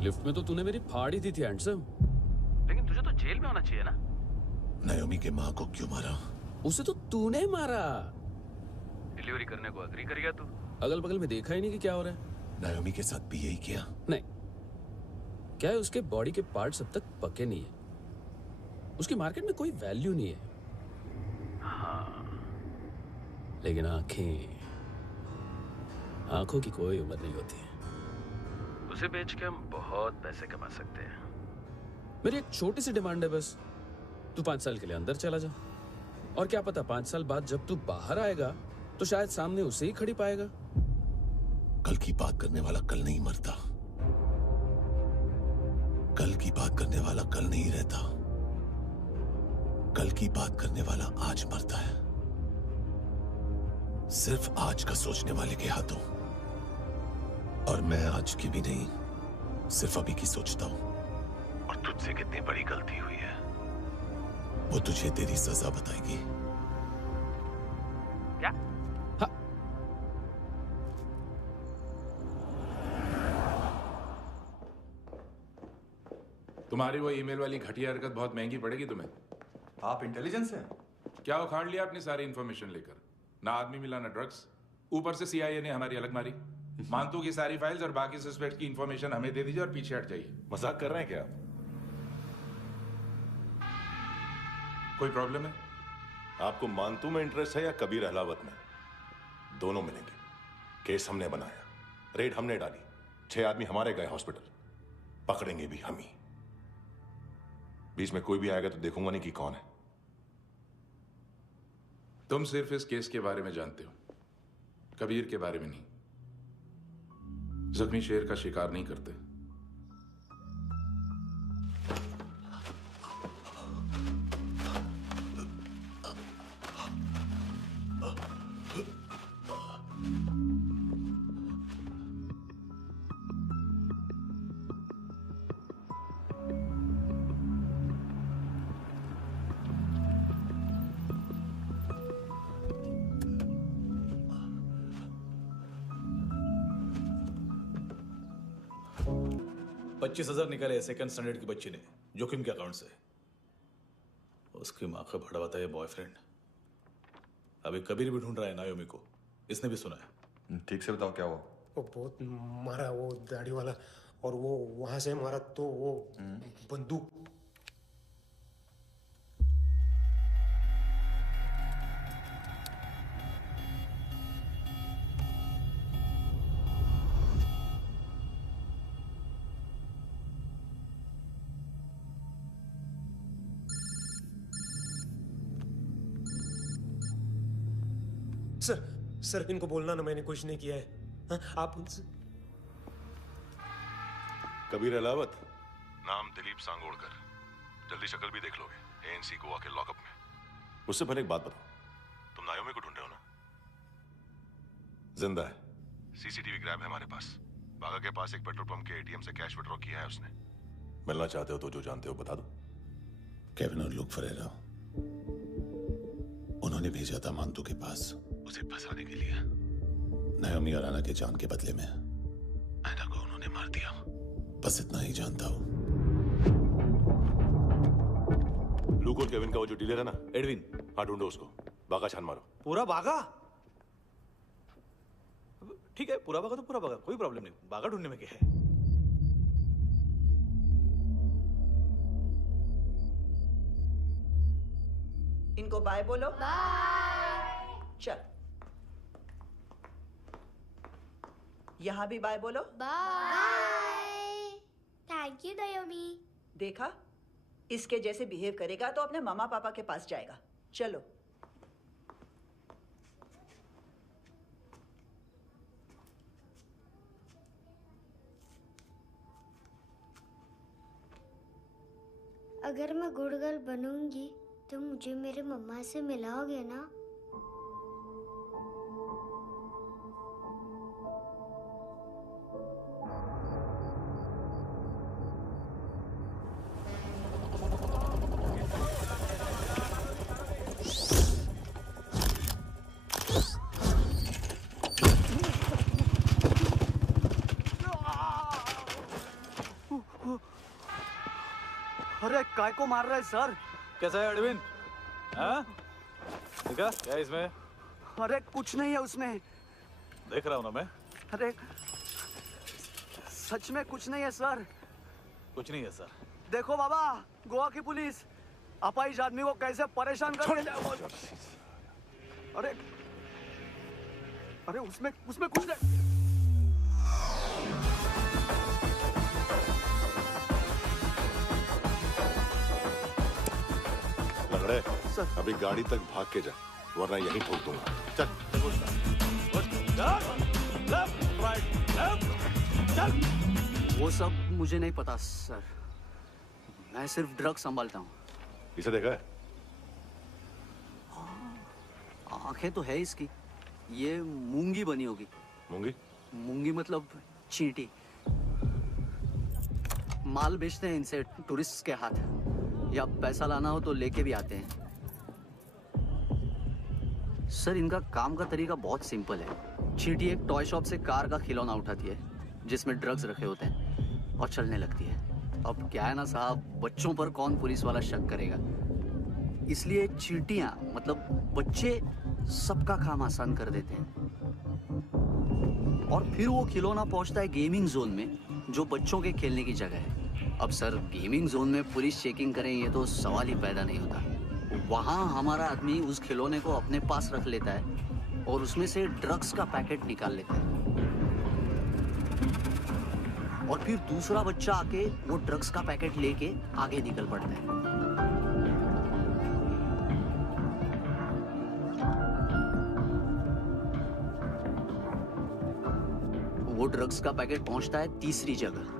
लिफ्ट में तो तूने मेरी फाड़ ही दी थी हैंडसम। लेकिन तुझे तो जेल में होना चाहिए ना। नायोमी के माँ को क्यों मारा? उसे तो तूने मारा। डिलीवरी करने को अग्री कर गया तू। अगल बगल में देखा ही नहीं कि क्या हो रहा है। नायोमी के साथ भी यही किया? नहीं, क्या है उसके बॉडी के पार्ट्स अब तक पके नहीं है। उसकी मार्केट में कोई वैल्यू नहीं है। हाँ, लेकिन आंखों की कोई उम्र नहीं होती। उसे बेच के हम बहुत पैसे कमा सकते हैं। मेरी एक छोटी सी डिमांड है बस, तू 5 साल के लिए अंदर चला जा और क्या पता 5 साल बाद जब तू बाहर आएगा तो शायद सामने उसे ही खड़ी पाएगा। कल की बात करने वाला कल नहीं मरता। कल की बात करने वाला कल नहीं रहता। कल की बात करने वाला आज मरता है। सिर्फ आज का सोचने वाले के हाथों। और मैं आज की भी नहीं, सिर्फ अभी की सोचता हूं। और तुझसे कितनी बड़ी गलती हुई है वो तुझे तेरी सजा बताएगी। क्या? हाँ। तुम्हारी वो ईमेल वाली घटिया हरकत बहुत महंगी पड़ेगी तुम्हें। आप इंटेलिजेंस हैं? क्या उखाड़ लिया अपनी सारी इन्फॉर्मेशन लेकर? ना आदमी मिला ना ड्रग्स, ऊपर से सीआईए ने हमारी अलग मारी। मानतू की सारी फाइल्स और बाकी सस्पेक्ट की इन्फॉर्मेशन हमें दे दीजिए और पीछे हट जाइए। मजाक कर रहे हैं क्या आप? कोई प्रॉब्लम है? आपको मानतू में इंटरेस्ट है या कबीर अहलावत में? दोनों मिलेंगे। केस हमने बनाया, रेड हमने डाली, 6 आदमी हमारे गए हॉस्पिटल, पकड़ेंगे भी हम ही। बीच में कोई भी आएगा तो देखूंगा नहीं कि कौन है। तुम सिर्फ इस केस के बारे में जानते हो, कबीर के बारे में नहीं। जख्मी शेर का शिकार नहीं करते। $25,000 निकाले सेकंड स्टैंडर्ड की बच्ची ने जोखिम के अकाउंट से। उसकी माँ का भड़वाता है बॉयफ्रेंड। अभी कबीर भी ढूंढ रहा है नायोमी को, इसने भी सुना है। ठीक से बताओ क्या हुआ। वो बहुत मारा, वो दाढ़ी वाला, और वो वहां से मारा तो वो बंदूक। सर इनको बोलना ना मैंने कुछ नहीं किया है। हाँ, आप उनसे। कबीर अलावत, नाम दिलीप सांगोड़कर। जल्दी शक्ल भी देख लोगे एएनसी गोवा के लॉकअप में। मुझसे पहले एक बात बताओ, तुम नायोमी को ढूंढ रहे हो ना? जिंदा है, सीसीटीवी ग्रैब है हमारे पास। बागा के पास एक पेट्रोल पंप के एटीएम से कैश विड्रॉ किया है उसने। मिलना चाहते हो तो जो जानते हो बता दो। केविन और लुक फरेरा, उन्होंने भेजा था मांतू के पास उसे फंसाने के लिए। नायोमी और आना के जान के बदले में आना को उन्होंने मार दिया। बस इतना ही जानता हूं। लुक और केविन का वो जो डीलर है ना, एडविन, हाँ ढूंढो उसको। बागा छान मारो। पूरा बागा? ठीक है, पूरा बागा तो पूरा बागा, कोई प्रॉब्लम नहीं। बागा ढूंढने में क्या है? इनको बाय बोलो। बाय। चल, यहां भी बाय बोलो। बाय। Thank you नायोमी। देखा, इसके जैसे बिहेव करेगा तो अपने मामा पापा के पास जाएगा। चलो। अगर मैं गुड गर्ल बनूंगी तो मुझे मेरे मम्मा से मिलाओगे ना? अरे काय को मार रहा है सर? कैसा है अरविंद? हाँ? देखा क्या है इसमें? अरे कुछ नहीं है उसमें। देख रहा हूँ ना मैं। अरे सच में कुछ नहीं है सर। कुछ नहीं है सर। देखो बाबा, गोवा की पुलिस अपाहिज आदमी को कैसे परेशान कर रही है। अरे अरे उसमें कुछ नहीं। लंगड़े, अभी गाड़ी तक भाग के जा, वरना यहीं ठोक दूंगा। चल। वो सब मुझे नहीं पता सर, मैं सिर्फ ड्रग संभालता हूँ। इसे देखा है? आंखें तो है इसकी, ये मूंगी बनी होगी। मूंगी? मूंगी मतलब चींटी। माल बेचते हैं इनसे टूरिस्ट के हाथ, या पैसा लाना हो तो लेके भी आते हैं। सर इनका काम का तरीका बहुत सिंपल है। चींटी एक टॉय शॉप से कार का खिलौना उठाती है जिसमें ड्रग्स रखे होते हैं और चलने लगती है। अब क्या है ना साहब, बच्चों पर कौन पुलिस वाला शक करेगा, इसलिए चींटियां मतलब बच्चे सबका काम आसान कर देते हैं। और फिर वो खिलौना पहुंचता है गेमिंग जोन में, जो बच्चों के खेलने की जगह है। अब सर गेमिंग जोन में पुलिस चेकिंग करें ये तो सवाल ही पैदा नहीं होता। वहाँ हमारा आदमी उस खिलौने को अपने पास रख लेता है और उसमें से ड्रग्स का पैकेट निकाल लेता है। और फिर दूसरा बच्चा आके वो ड्रग्स का पैकेट लेके आगे निकल पड़ता है। वो ड्रग्स का पैकेट पहुंचता है तीसरी जगह।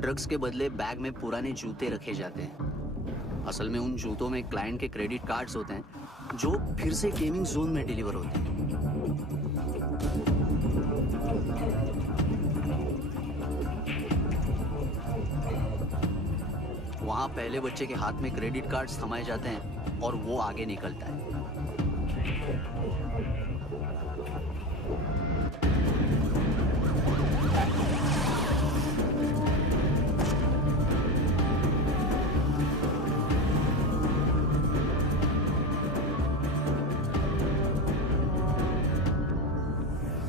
ड्रग्स के बदले बैग में पुराने जूते रखे जाते हैं। असल में उन जूतों में क्लाइंट के क्रेडिट कार्ड्स होते हैं जो फिर से गेमिंग जोन में डिलीवर होते हैं। वहां पहले बच्चे के हाथ में क्रेडिट कार्ड्स थमाए जाते हैं और वो आगे निकलता है।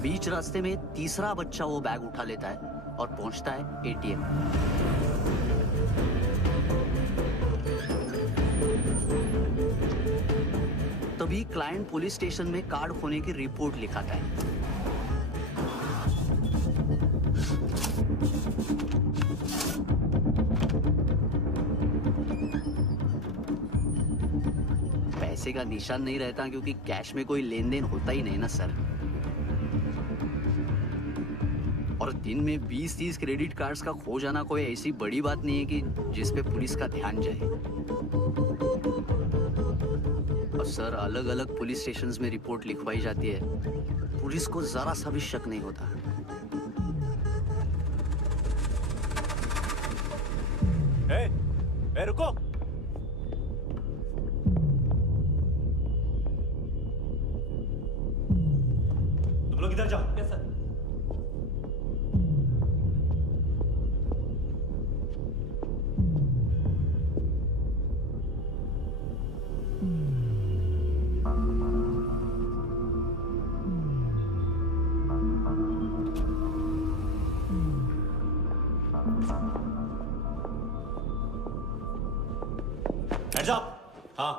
बीच रास्ते में तीसरा बच्चा वो बैग उठा लेता है और पहुंचता है एटीएम। तभी क्लाइंट पुलिस स्टेशन में कार्ड खोने की रिपोर्ट लिखाता है। पैसे का निशान नहीं रहता क्योंकि कैश में कोई लेन देन होता ही नहीं ना सर। और दिन में 20-30 क्रेडिट कार्ड्स का खो जाना कोई ऐसी बड़ी बात नहीं है कि जिस पे पुलिस का ध्यान जाए। और सर अलग अलग पुलिस स्टेशंस में रिपोर्ट लिखवाई जाती है, पुलिस को जरा सा भी शक नहीं होता। ए, रुको। तुम लोग इधर जाओ। Yes sir. Hands up! हाँ।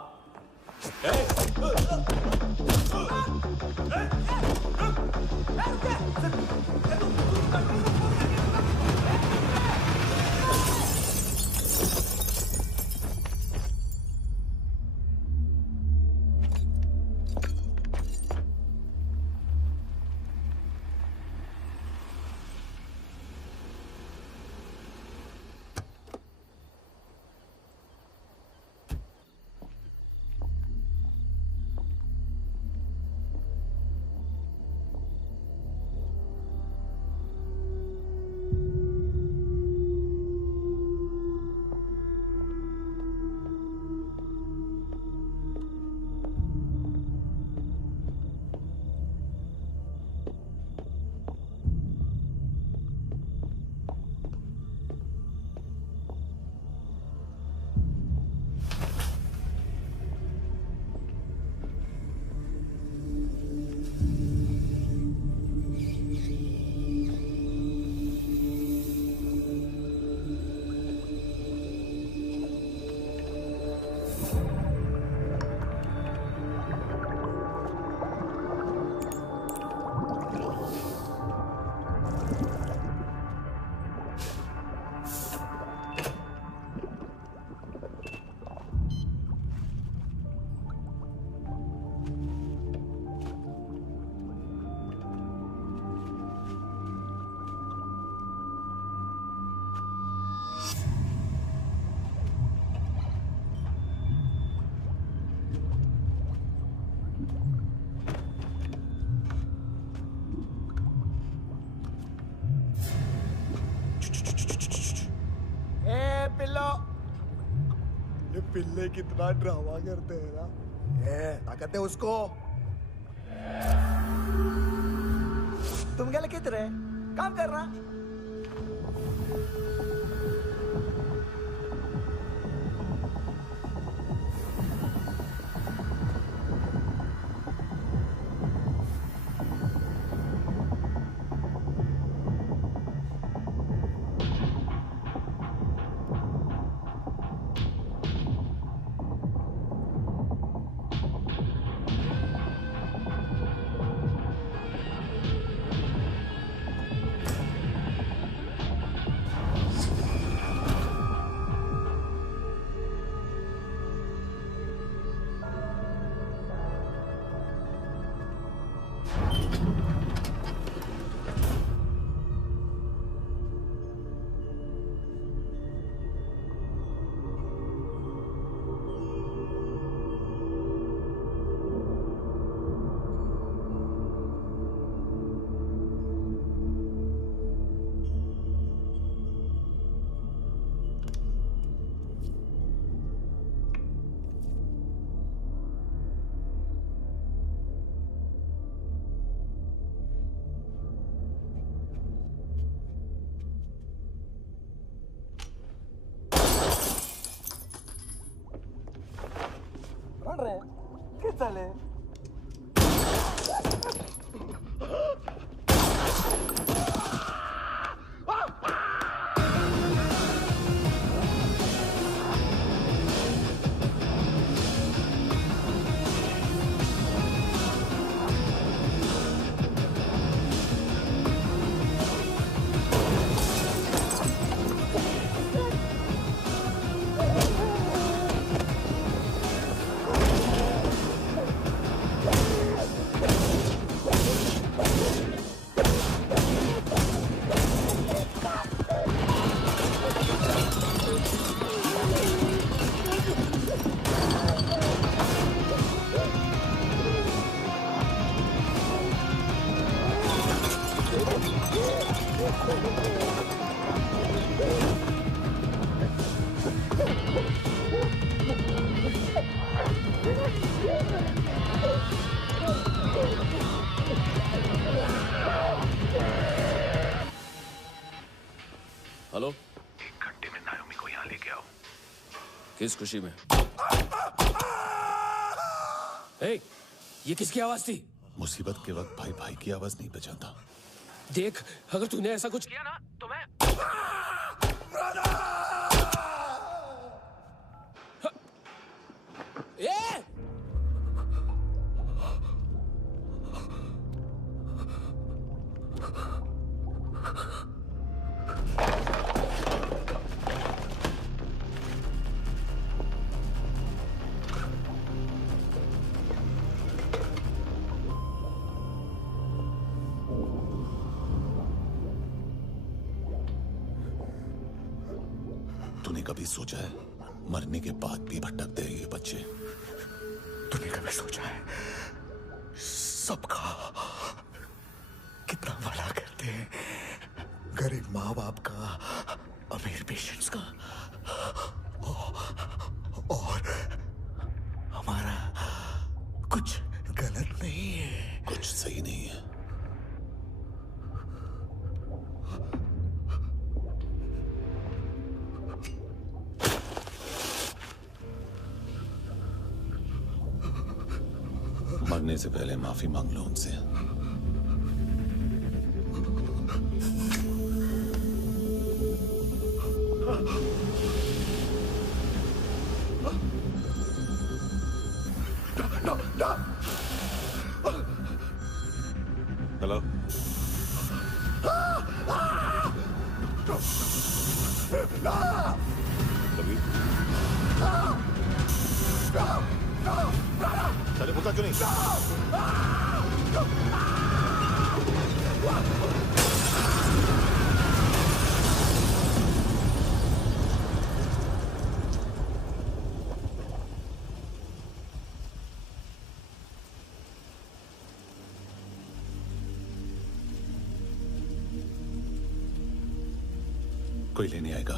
पिल्ले कितना ड्रामा करते हैं ना। ताकत है उसको। तुम क्या लिखित रहे? काम कर रहा। हेलो, 1 घंटे में नायोमी को यहाँ लेके आओ। किस खुशी में? हे, ये किसकी आवाज थी? मुसीबत के वक्त भाई भाई की आवाज नहीं बचाता। देख, अगर तूने ऐसा कुछ किया ना तो मैं तूने कभी सोचा है मरने के बाद भी भटकते हैं ये बच्चे? तूने कभी सोचा है सबका कितना भला करते हैं? गरीब माँ बाप का, अमीर पेशेंट्स का, और हमारा कुछ गलत नहीं है, कुछ सही नहीं है। मरने से पहले माफी मांग लो उनसे। हेलो, कभी चले पूछा क्यों नहीं? कोई लेने आएगा।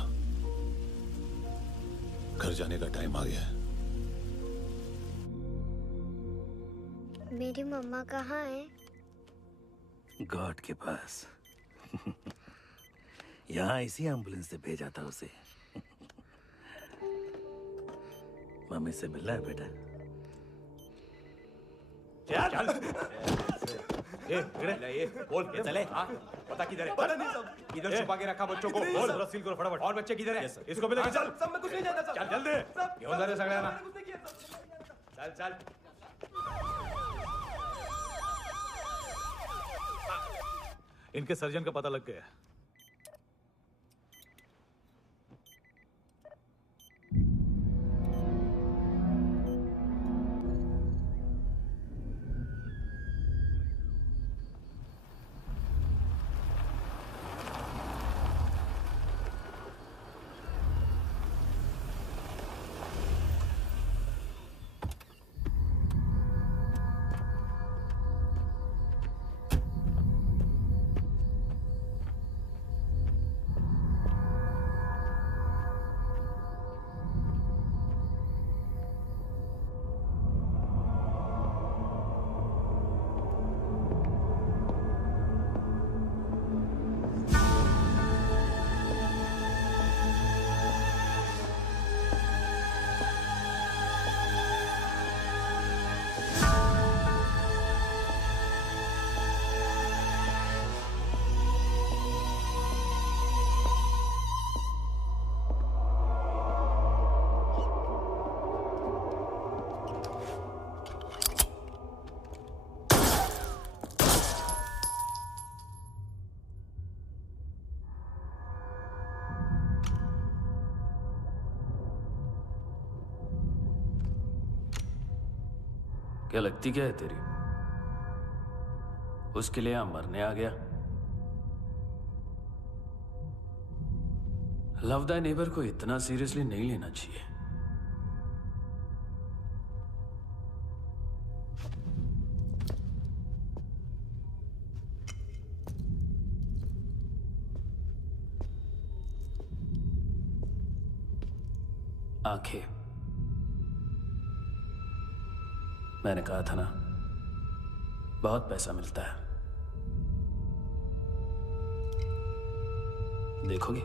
घर जाने का टाइम आ गया है। मेरी मम्मा कहाँ है? गॉड के पास। यहाँ इसी एम्बुलेंस से भेजा था उसे। मम्मी से मिलना है बेटा। चल ये बोल के चले। पता किधर है? पता नहीं सब। इधर छुपा के रखा बच्चों को। बोल जरा सील करो फटाफट। और बच्चे किधर है? इसको भी लेके चल। सब में कुछ नहीं जानता। चल जल्दी। घेऊन जा रे सगळ्यांना। चल चल। इनके सर्जन का पता लग गया। क्या लगती क्या है तेरी? उसके लिए यहां मरने आ गया? लव द नेबर को इतना सीरियसली नहीं लेना चाहिए। आंखें। मैंने कहा था ना, बहुत पैसा मिलता है। देखोगे?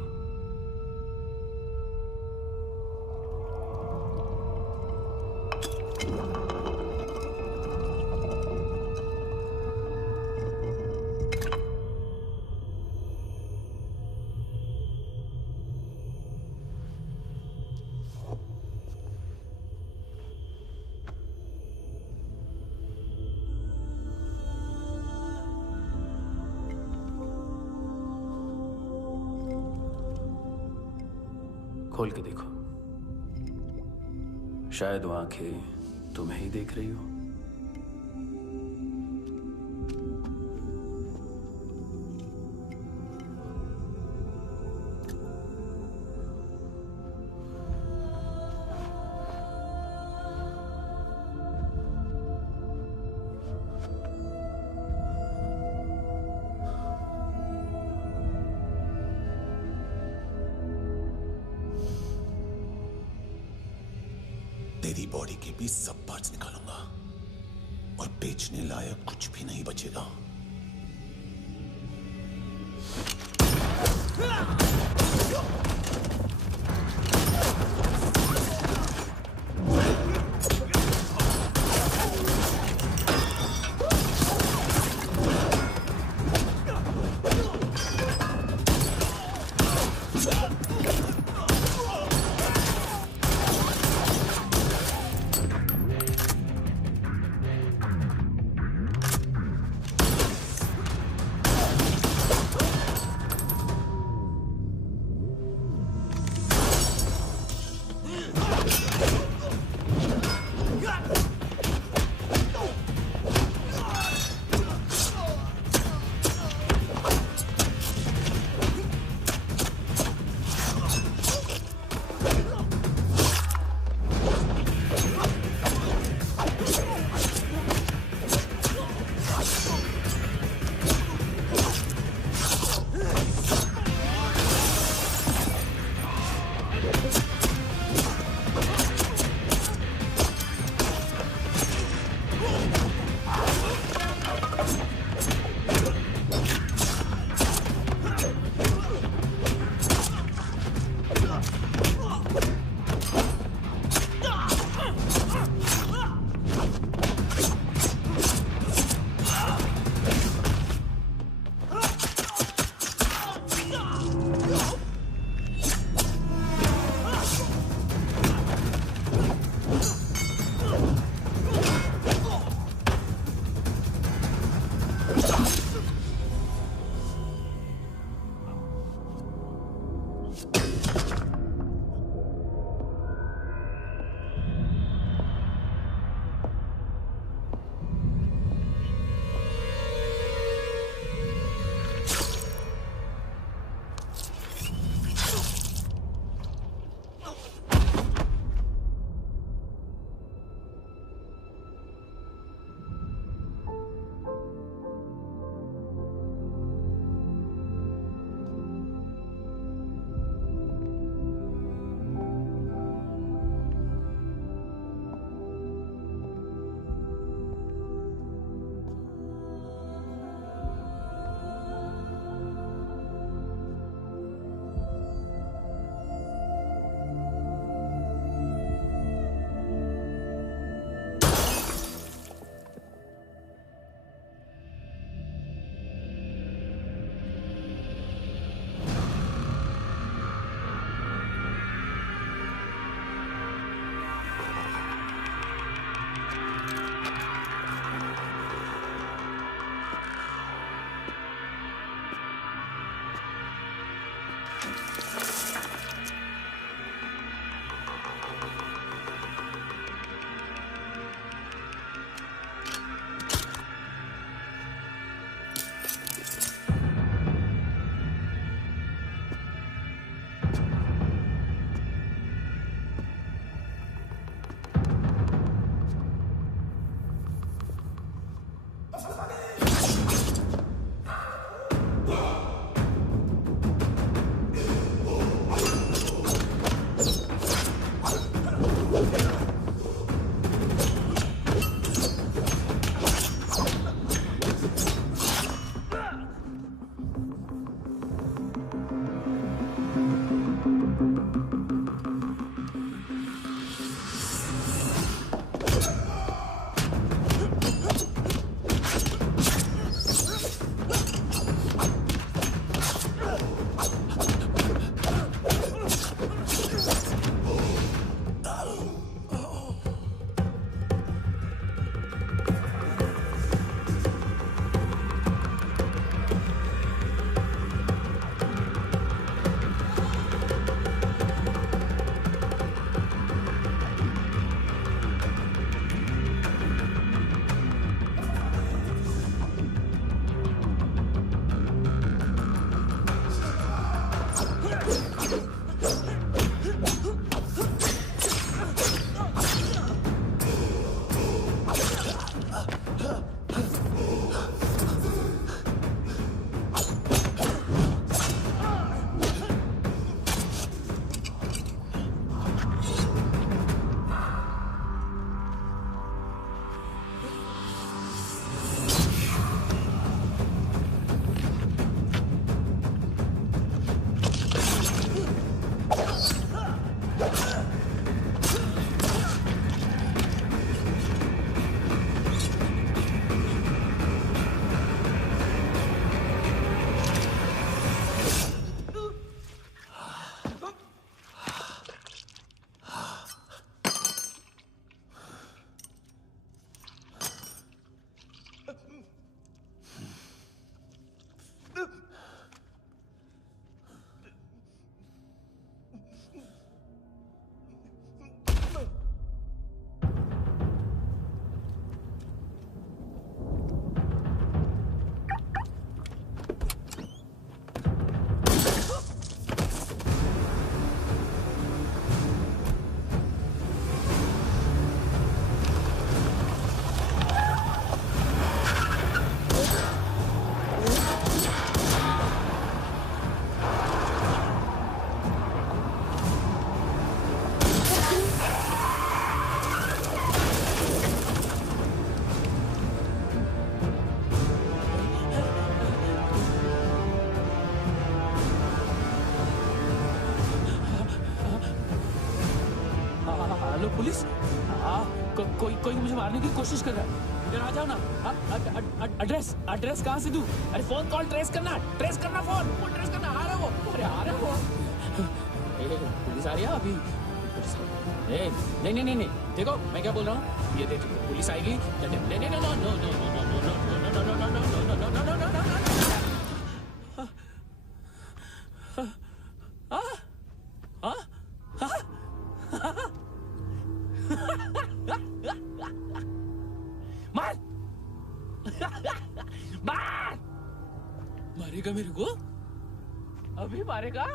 खोल के देखो, शायद वो आंखें तुम्हें ही देख रही हो। तेरी बॉडी के भी सब पार्ट्स निकालूंगा और बेचने लायक कुछ भी नहीं बचेगा। Hello police. कोई मुझे मारने की कोशिश कर रहा है। इधर आ जाओ ना। एड्रेस कहाँ से दूं? अरे फोन कॉल ट्रेस करना फोन ट्रेस करना। आ रहा वो। अरे आ रहा वो। पुलिस आ रही है अभी। नहीं देखो मैं क्या बोल रहा हूँ। ये देखो पुलिस आएगी। मारेगा मेरे को? अभी मारेगा?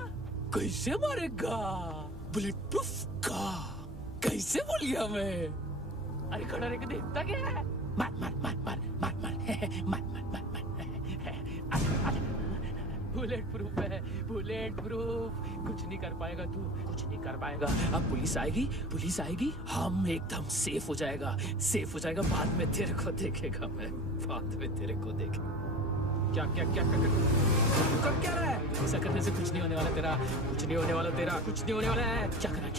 कैसे मारेगा? बुलेट प्रूफ का कैसे बोल गया मैं? अरे खड़ा रह के देखता क्या है? मार बुलेट प्रूफ है, बुलेट प्रूफ। कुछ नहीं कर पाएगा तू, कुछ नहीं कर पाएगा। अब पुलिस आएगी, हम एकदम सेफ हो जाएगा। बाद में तेरे को देखेगा मैं, बाद में तेरे को देखेगा। क्या कर क्या रहा है? ऐसा करने से कुछ नहीं होने वाला तेरा, कुछ नहीं होने वाला है। क्या कर रहा है?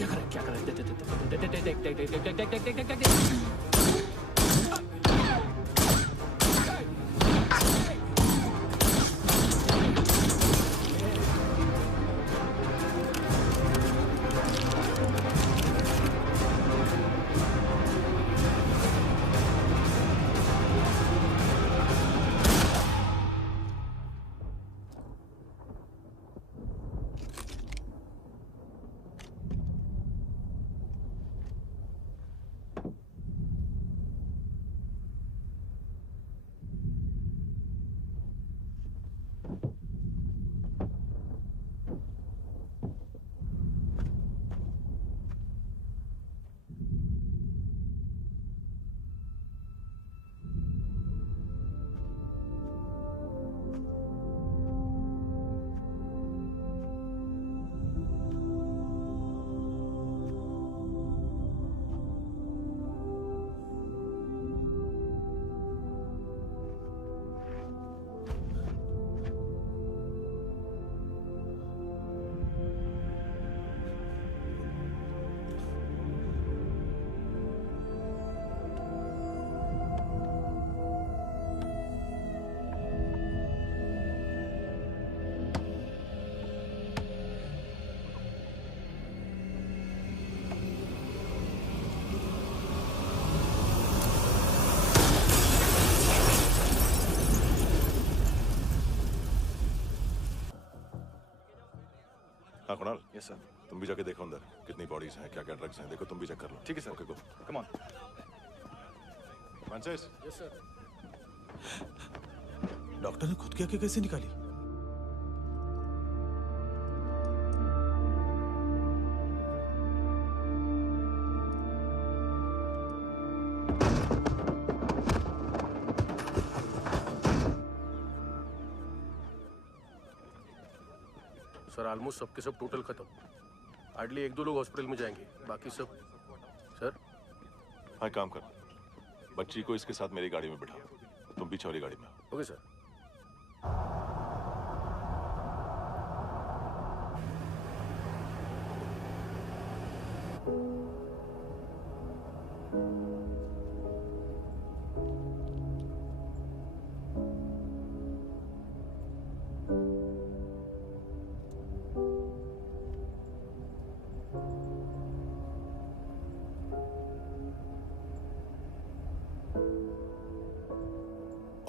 हाँ कुणाल। Yes sir. तुम भी जाके देखो अंदर कितनी बॉडीज हैं, क्या क्या ड्रग्स हैं। देखो तुम भी चेक कर लो। ठीक है sir. Okay go. Come on Francis. Yes sir. Doctor ने खुद की आंखें कैसे निकाली? सर ऑलमोस्ट सबके सब टोटल खत्म। हार्डली 1-2 लोग हॉस्पिटल में जाएंगे, बाकी सब। सर हाँ, काम कर, बच्ची को इसके साथ मेरी गाड़ी में बिठा, तुम पीछे वाली गाड़ी में। Okay sir.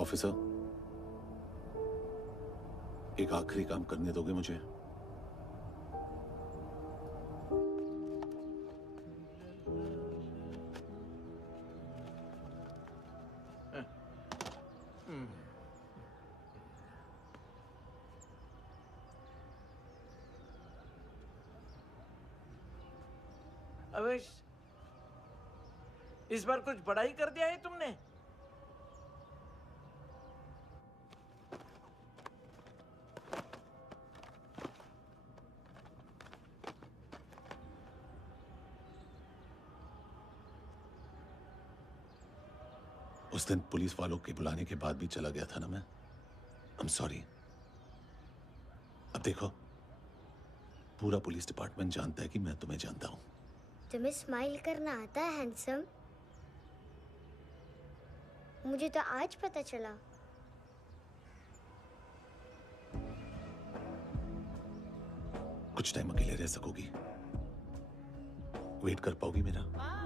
ऑफिसर, एक आखिरी काम करने दोगे मुझे? अवेश, इस बार कुछ बड़ा ही कर दिया है तुमने। उस दिन पुलिस वालों के बुलाने के बाद भी चला गया था ना मैं। I'm sorry। अब देखो, पूरा पुलिस डिपार्टमेंट जानता है कि मैं तुम्हें जानता हूं। तुम्हें स्माइल करना आता है हैंडसम? मुझे तो आज पता चला। कुछ टाइम अकेले रह सकोगी? वेट कर पाओगी मेरा?